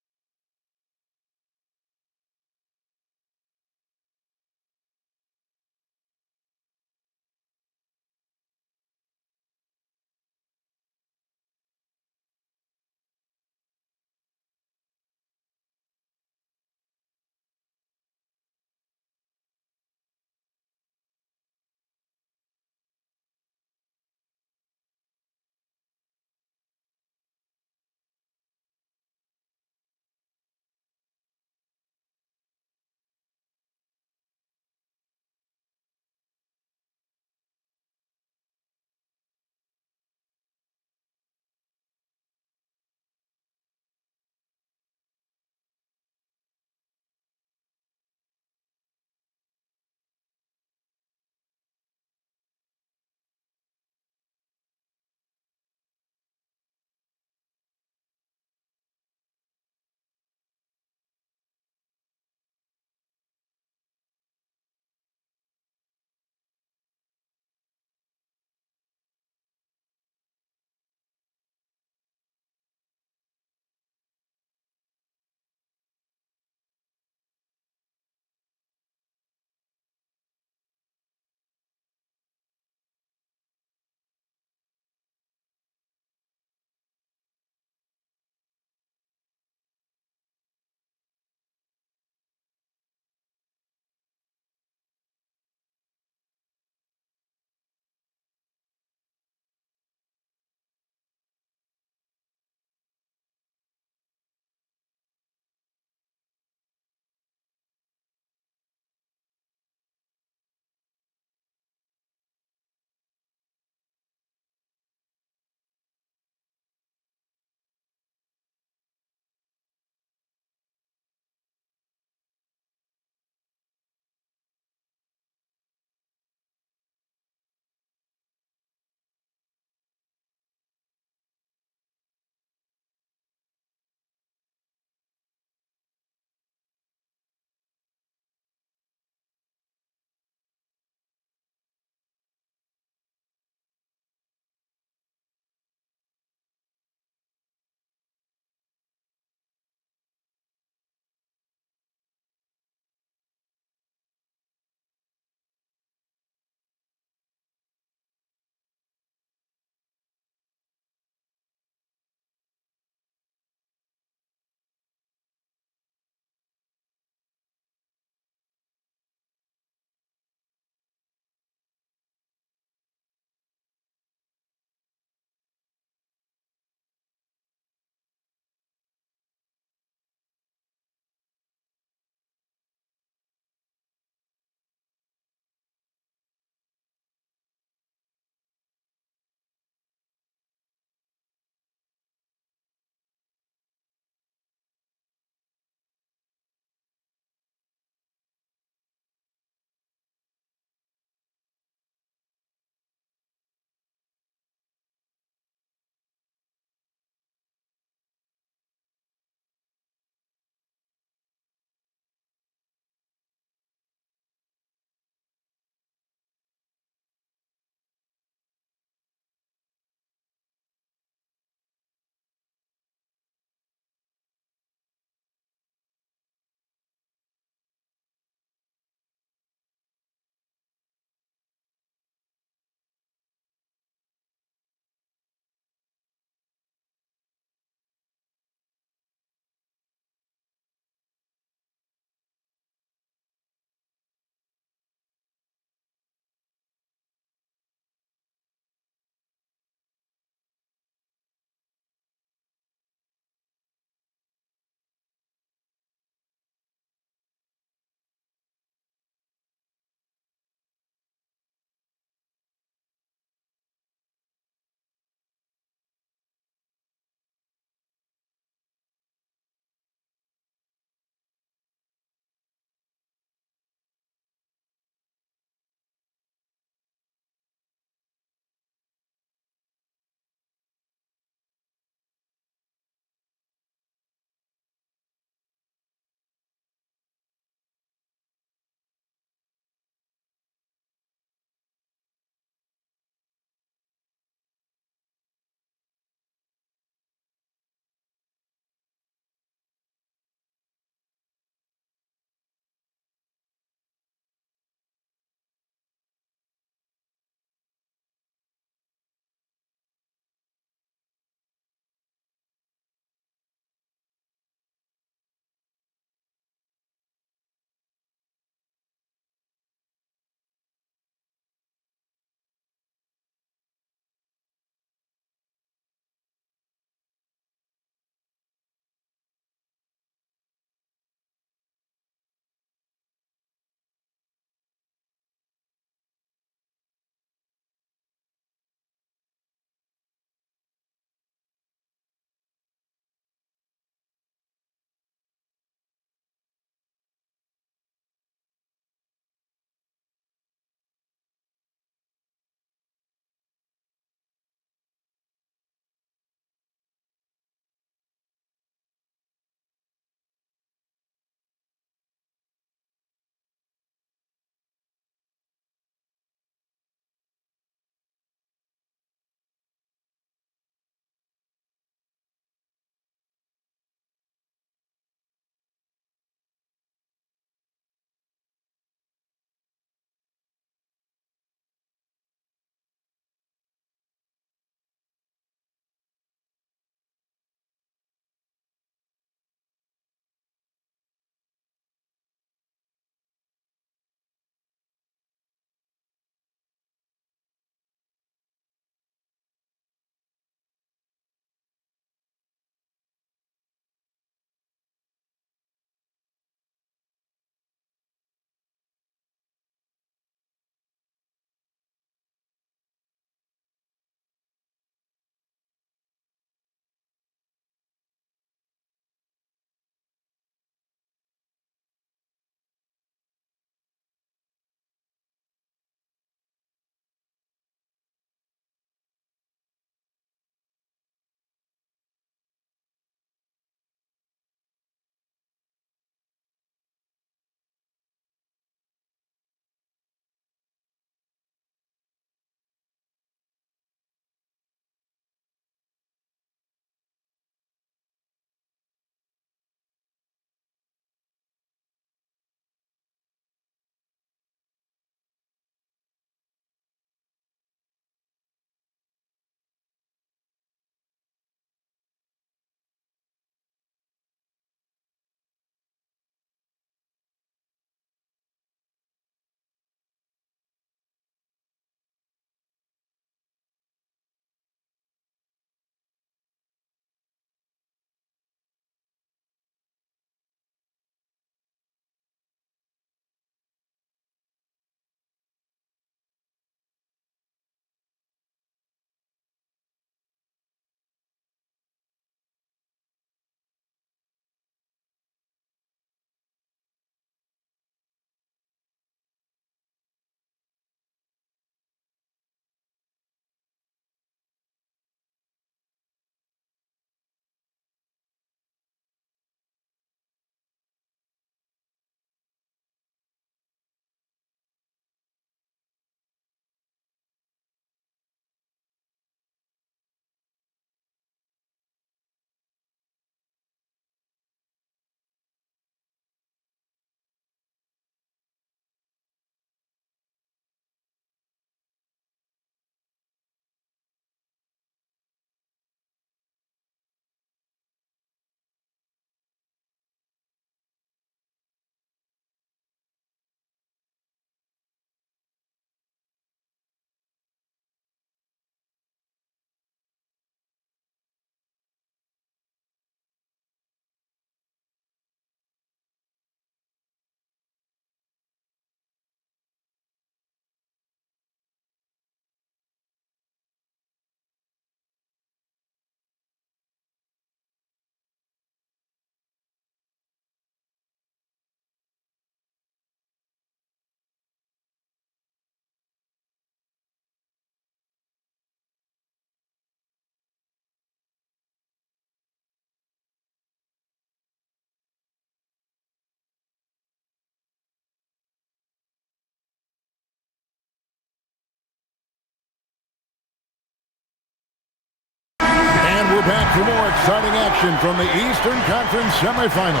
we're back for more exciting action from the Eastern Conference semifinal.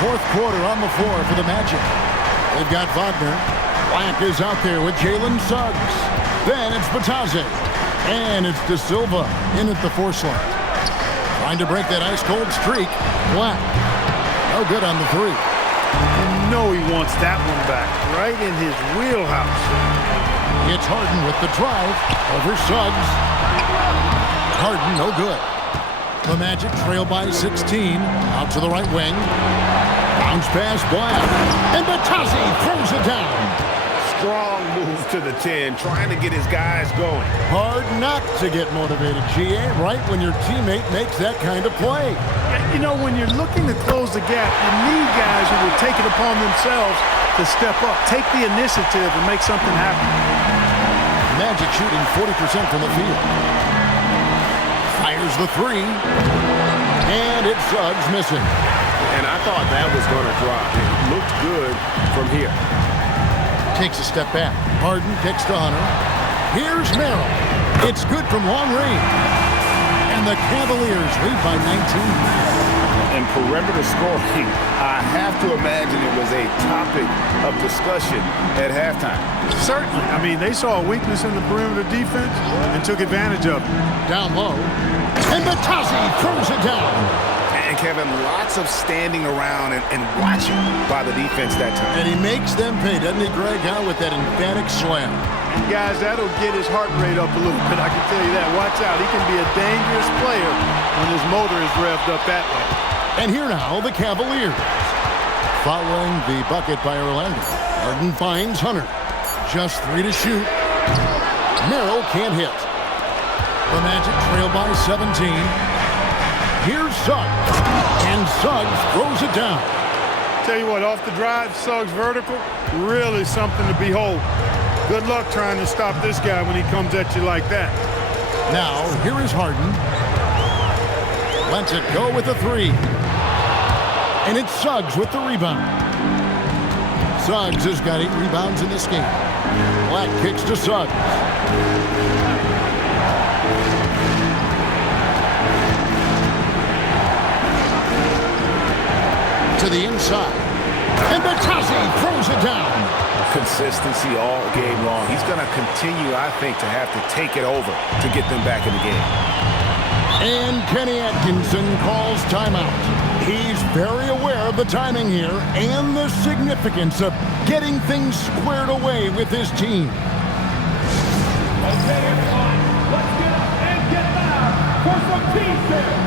Fourth quarter on the floor for the Magic. They've got Wagner. Black is out there with Jalen Suggs. Then it's Batase. And it's De Silva in at the 4 slot. Trying to break that ice-cold streak. Black. No good on the 3. You know he wants that one back. Right in his wheelhouse. It's Harden with the drive. Over Suggs. Harden, no good. The Magic trail by 16. Out to the right wing. Bounce pass, Black. And Batase throws it down. Strong move to the 10, trying to get his guys going. Hard not to get motivated, GA, right when your teammate makes that kind of play. You know, when you're looking to close the gap, you need guys who will take it upon themselves to step up, take the initiative, and make something happen. Magic shooting 40% from the field. Fires the 3. And it's Suggs missing. And I thought that was going to drop. It looked good from here. Takes a step back. Harden kicks to Hunter. Here's Merrill. It's good from long range. And the Cavaliers lead by 19. And perimeter scoring, I have to imagine it was a topic of discussion at halftime. Certainly. I mean, they saw a weakness in the perimeter defense and took advantage of it. Down low. And Batase throws it down. And Kevin, lots of standing around and watching by the defense that time. And he makes them pay, doesn't he, Greg, out with that emphatic slam. And guys, that'll get his heart rate up a little bit, I can tell you that. Watch out, he can be a dangerous player when his motor is revved up that way. And here now, the Cavaliers. Following the bucket by Orlando. Harden finds Hunter. Just 3 to shoot. Merrill can't hit. The Magic trail by 17. Here's Suggs, and Suggs throws it down. Tell you what, off the drive, Suggs vertical, really something to behold. Good luck trying to stop this guy when he comes at you like that. Now, here is Harden. Lets it go with a 3. And it's Suggs with the rebound. Suggs has got 8 rebounds in this game. Black kicks to Suggs. To the inside. And Batase throws it down. Consistency all game long. He's going to continue, I think, to have to take it over to get them back in the game. And Kenny Atkinson calls timeout. He's very aware of the timing here and the significance of getting things squared away with his team. Okay, everyone, let's get up and get down for some team sales.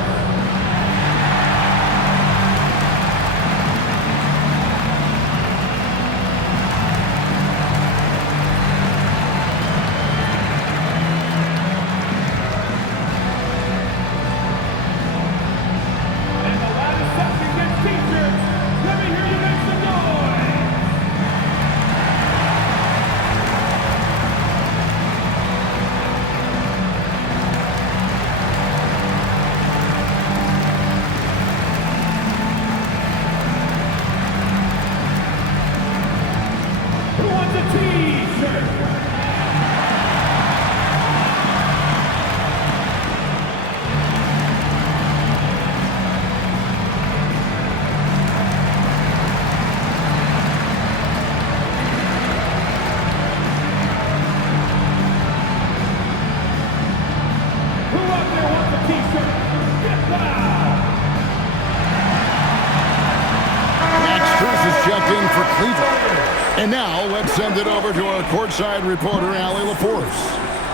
And now, let's send it over to our courtside reporter, Allie LaForce.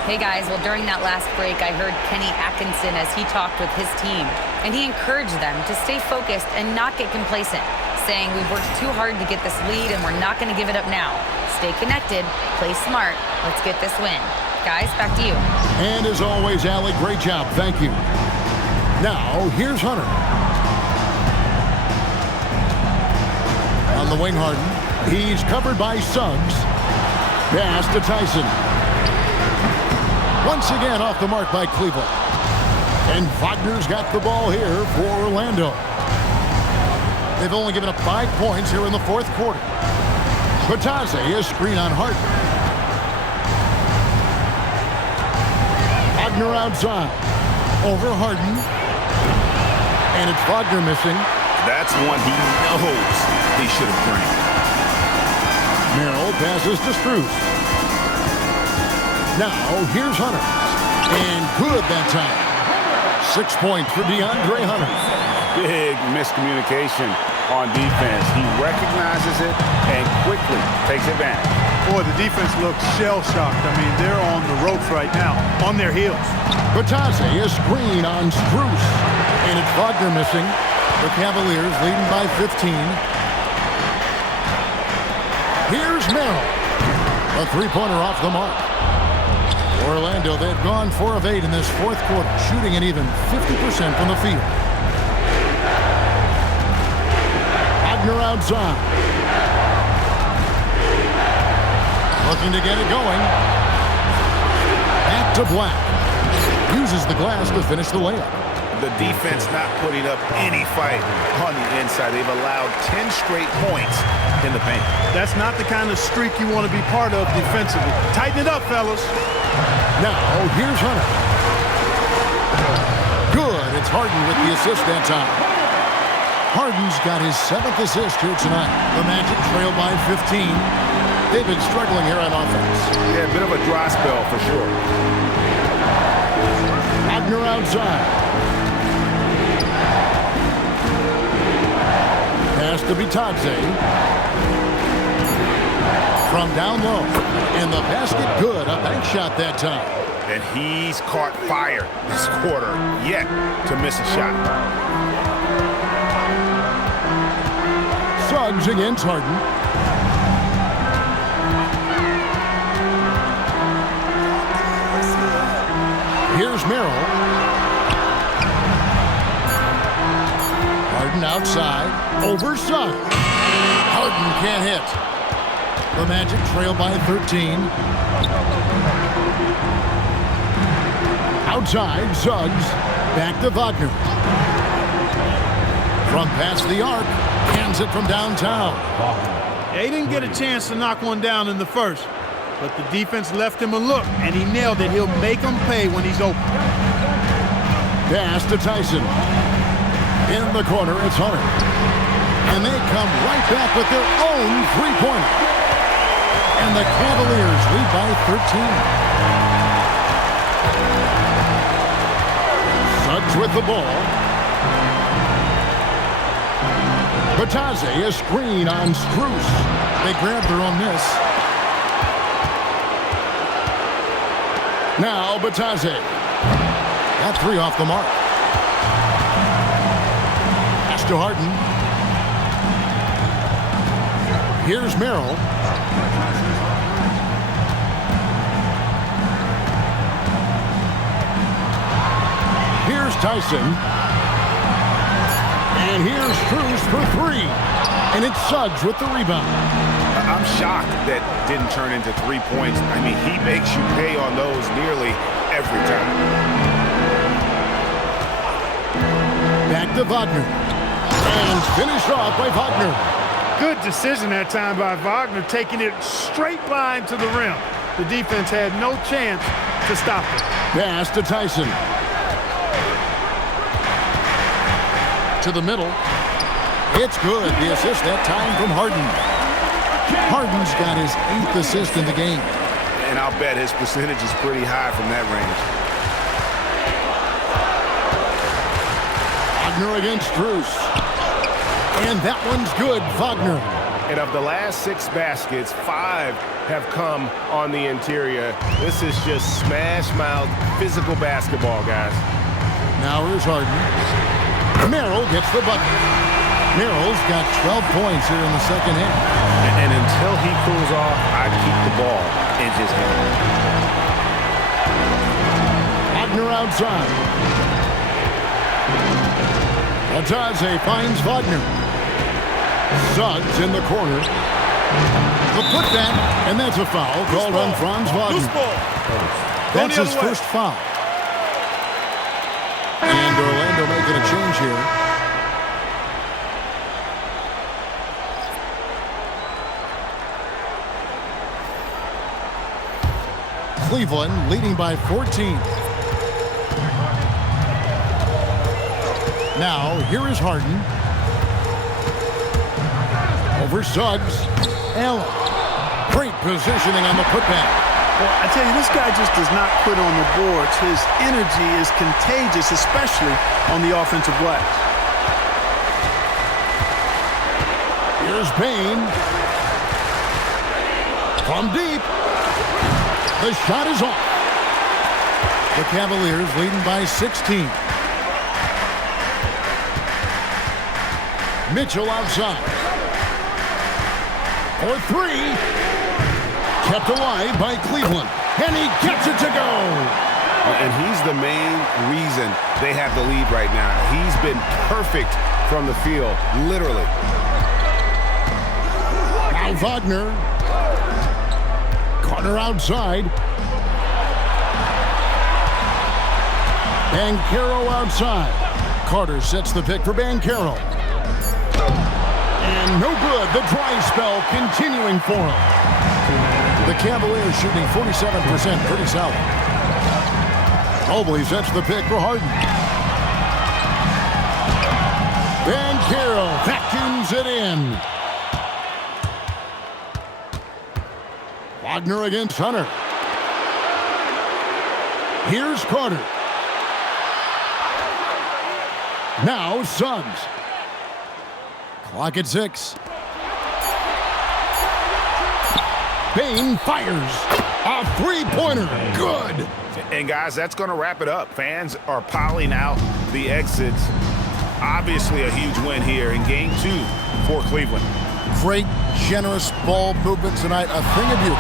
Hey guys, well during that last break, I heard Kenny Atkinson as he talked with his team. And he encouraged them to stay focused and not get complacent, saying we've worked too hard to get this lead and we're not going to give it up now. Stay connected, play smart, let's get this win. Guys, back to you. And as always, Allie, great job. Thank you. Now, here's Hunter. On the wing, Harden. He's covered by Suggs. Pass to Tyson. Once again off the mark by Cleveland. And Wagner's got the ball here for Orlando. They've only given up 5 points here in the fourth quarter. Batase is screen on Harden. Wagner outside. Over Harden. And it's Wagner missing. That's one he knows he should have drained. Merrill passes to Strus. Now, here's Hunter. And good that time. 6 points for DeAndre Hunter. Big miscommunication on defense. He recognizes it and quickly takes advantage. Boy, the defense looks shell-shocked. I mean, they're on the ropes right now, on their heels. Batase is screen on Strus. And it's Wagner missing. The Cavaliers leading by 15. Here's Merrill. A three-pointer off the mark. Orlando, they've gone 4 of 8 in this fourth quarter, shooting an even 50% from the field. Wagner outside. Looking to get it going. Back to Black. Uses the glass to finish the layup. The defense not putting up any fight on the inside. They've allowed 10 straight points in the paint. That's not the kind of streak you want to be part of defensively. Tighten it up, fellas. Now, here's Hunter. Good. It's Harden with the assist that time. Harden's got his 7th assist here tonight. The Magic trail by 15. They've been struggling here on offense. Yeah, a bit of a dry spell for sure. Wagner outside. Pass to Bitadze. From down low. And the basket good. A bank shot that time. And he's caught fire this quarter, yet to miss a shot. Suggs against Harden. Here's Merrill. Harden outside. Over Suggs. Harden can't hit. The Magic trail by 13. Outside, Suggs. Back to Wagner. From past the arc. Hands it from downtown. Yeah, he didn't get a chance to knock one down in the first. But the defense left him a look, and he nailed it. He'll make them pay when he's open. Pass to Tyson. In the corner, it's Hunter. And they come right back with their own three-pointer. And the Cavaliers lead by 13. Suggs with the ball. Batase is screen on Strus. They grab their own miss. Now Batase. That 3 off the mark. Pass to Harden. Here's Merrill. Here's Tyson. And here's Strus for 3. And it's Suggs with the rebound. I'm shocked that didn't turn into 3 points. I mean, he makes you pay on those nearly every time. Back to Wagner. And finished off by Wagner. Good decision that time by Wagner, taking it straight line to the rim. The defense had no chance to stop it. Pass to Tyson. To the middle. It's good. The assist that time from Harden. Harden's got his 8th assist in the game. And I'll bet his percentage is pretty high from that range. Wagner against Strus. And that one's good, Wagner. And of the last 6 baskets, 5 have come on the interior. This is just smash-mouth physical basketball, guys. Now here's Harden. Merrill gets the bucket. Merrill's got 12 points here in the second half. And until he cools off, I keep the ball in his hand. Wagner outside. Batase finds Wagner. Suggs in the corner. The putback, and that's a foul called on Franz Wagner. That's his first foul. And Orlando making a change here. Cleveland leading by 14. Now, here is Harden. Over Suggs. Allen. Great positioning on the putback. Well, I tell you, this guy just does not quit on the boards. His energy is contagious, especially on the offensive glass. Here's Bane. From deep. The shot is off. The Cavaliers leading by 16. Mitchell outside. For three. Kept alive by Cleveland. And he gets it to go. And he's the main reason they have the lead right now. He's been perfect from the field, literally. Now Wagner. Carter outside. Banchero outside. Carter sets the pick for Banchero. And no good. The dry spell continuing for him. The Cavaliers shooting 47%, pretty solid. Mobley sets the pick for Harden. Banchero vacuums it in. Wagner against Hunter. Here's Carter. Now Suggs. Clock at 6. Bane fires. A three-pointer. Good. And guys, that's going to wrap it up. Fans are piling out the exits. Obviously a huge win here in Game 2 for Cleveland. Great, generous ball movement tonight. A thing of beauty.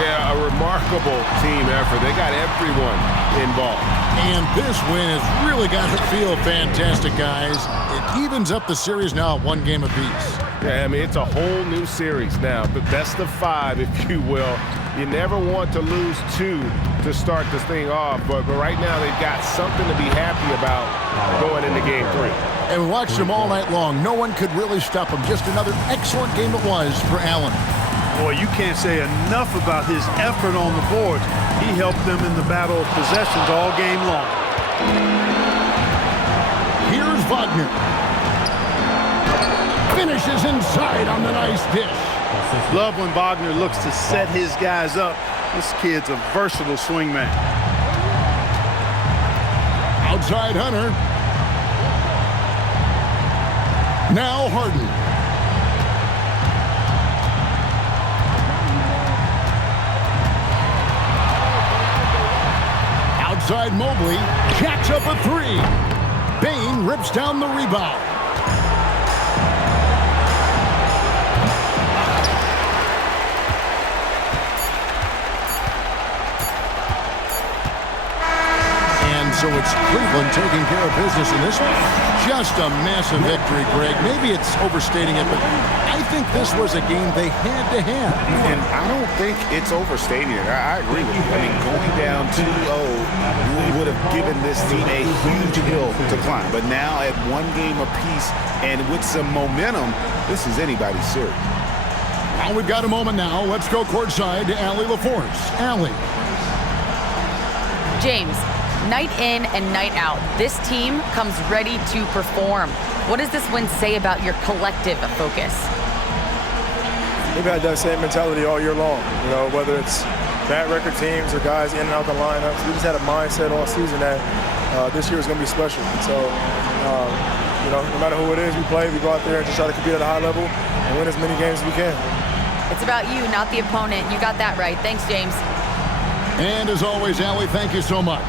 Yeah, a remarkable team effort. They got everyone involved. And this win has really got to feel fantastic, guys. It evens up the series now at 1 game apiece. Yeah, I mean, it's a whole new series now, but best of 5, if you will. You never want to lose 2 to start this thing off, but right now they've got something to be happy about going into Game 3. And we watched him all night long. No one could really stop him. Just another excellent game it was for Allen. Boy, you can't say enough about his effort on the boards. He helped them in the battle of possessions all game long. Here's Wagner. Finishes inside on the nice dish. Love when Wagner looks to set his guys up. This kid's a versatile swingman. Outside Hunter. Now Harden. Outside Mobley. Jacks up a 3. Bane rips down the rebound. So it's Cleveland taking care of business in this one. Just a massive victory, Greg. Maybe it's overstating it, but I think this was a game they had to have. And I don't think it's overstating it. I agree with you. I mean, going down 2-0 would have given this team a huge hill to climb. But now at 1 game apiece and with some momentum, this is anybody's series. Now we've got a moment now. Let's go courtside to Allie LaForce. Allie. James, night in and night out, this team comes ready to perform. What does this win say about your collective focus? We've had that same mentality all year long. You know, whether it's bad record teams or guys in and out the lineups, we just had a mindset all season that this year is going to be special. So, you know, no matter who it is we play, we go out there and just try to compete at a high level and win as many games as we can. It's about you, not the opponent. You got that right. Thanks, James. And as always, Allie, thank you so much.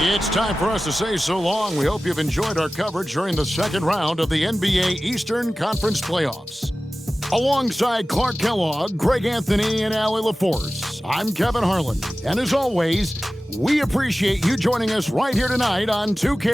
It's time for us to say so long. We hope you've enjoyed our coverage during the second round of the NBA Eastern Conference Playoffs. Alongside Clark Kellogg, Greg Anthony, and Allie LaForce, I'm Kevin Harlan. And as always, we appreciate you joining us right here tonight on 2K.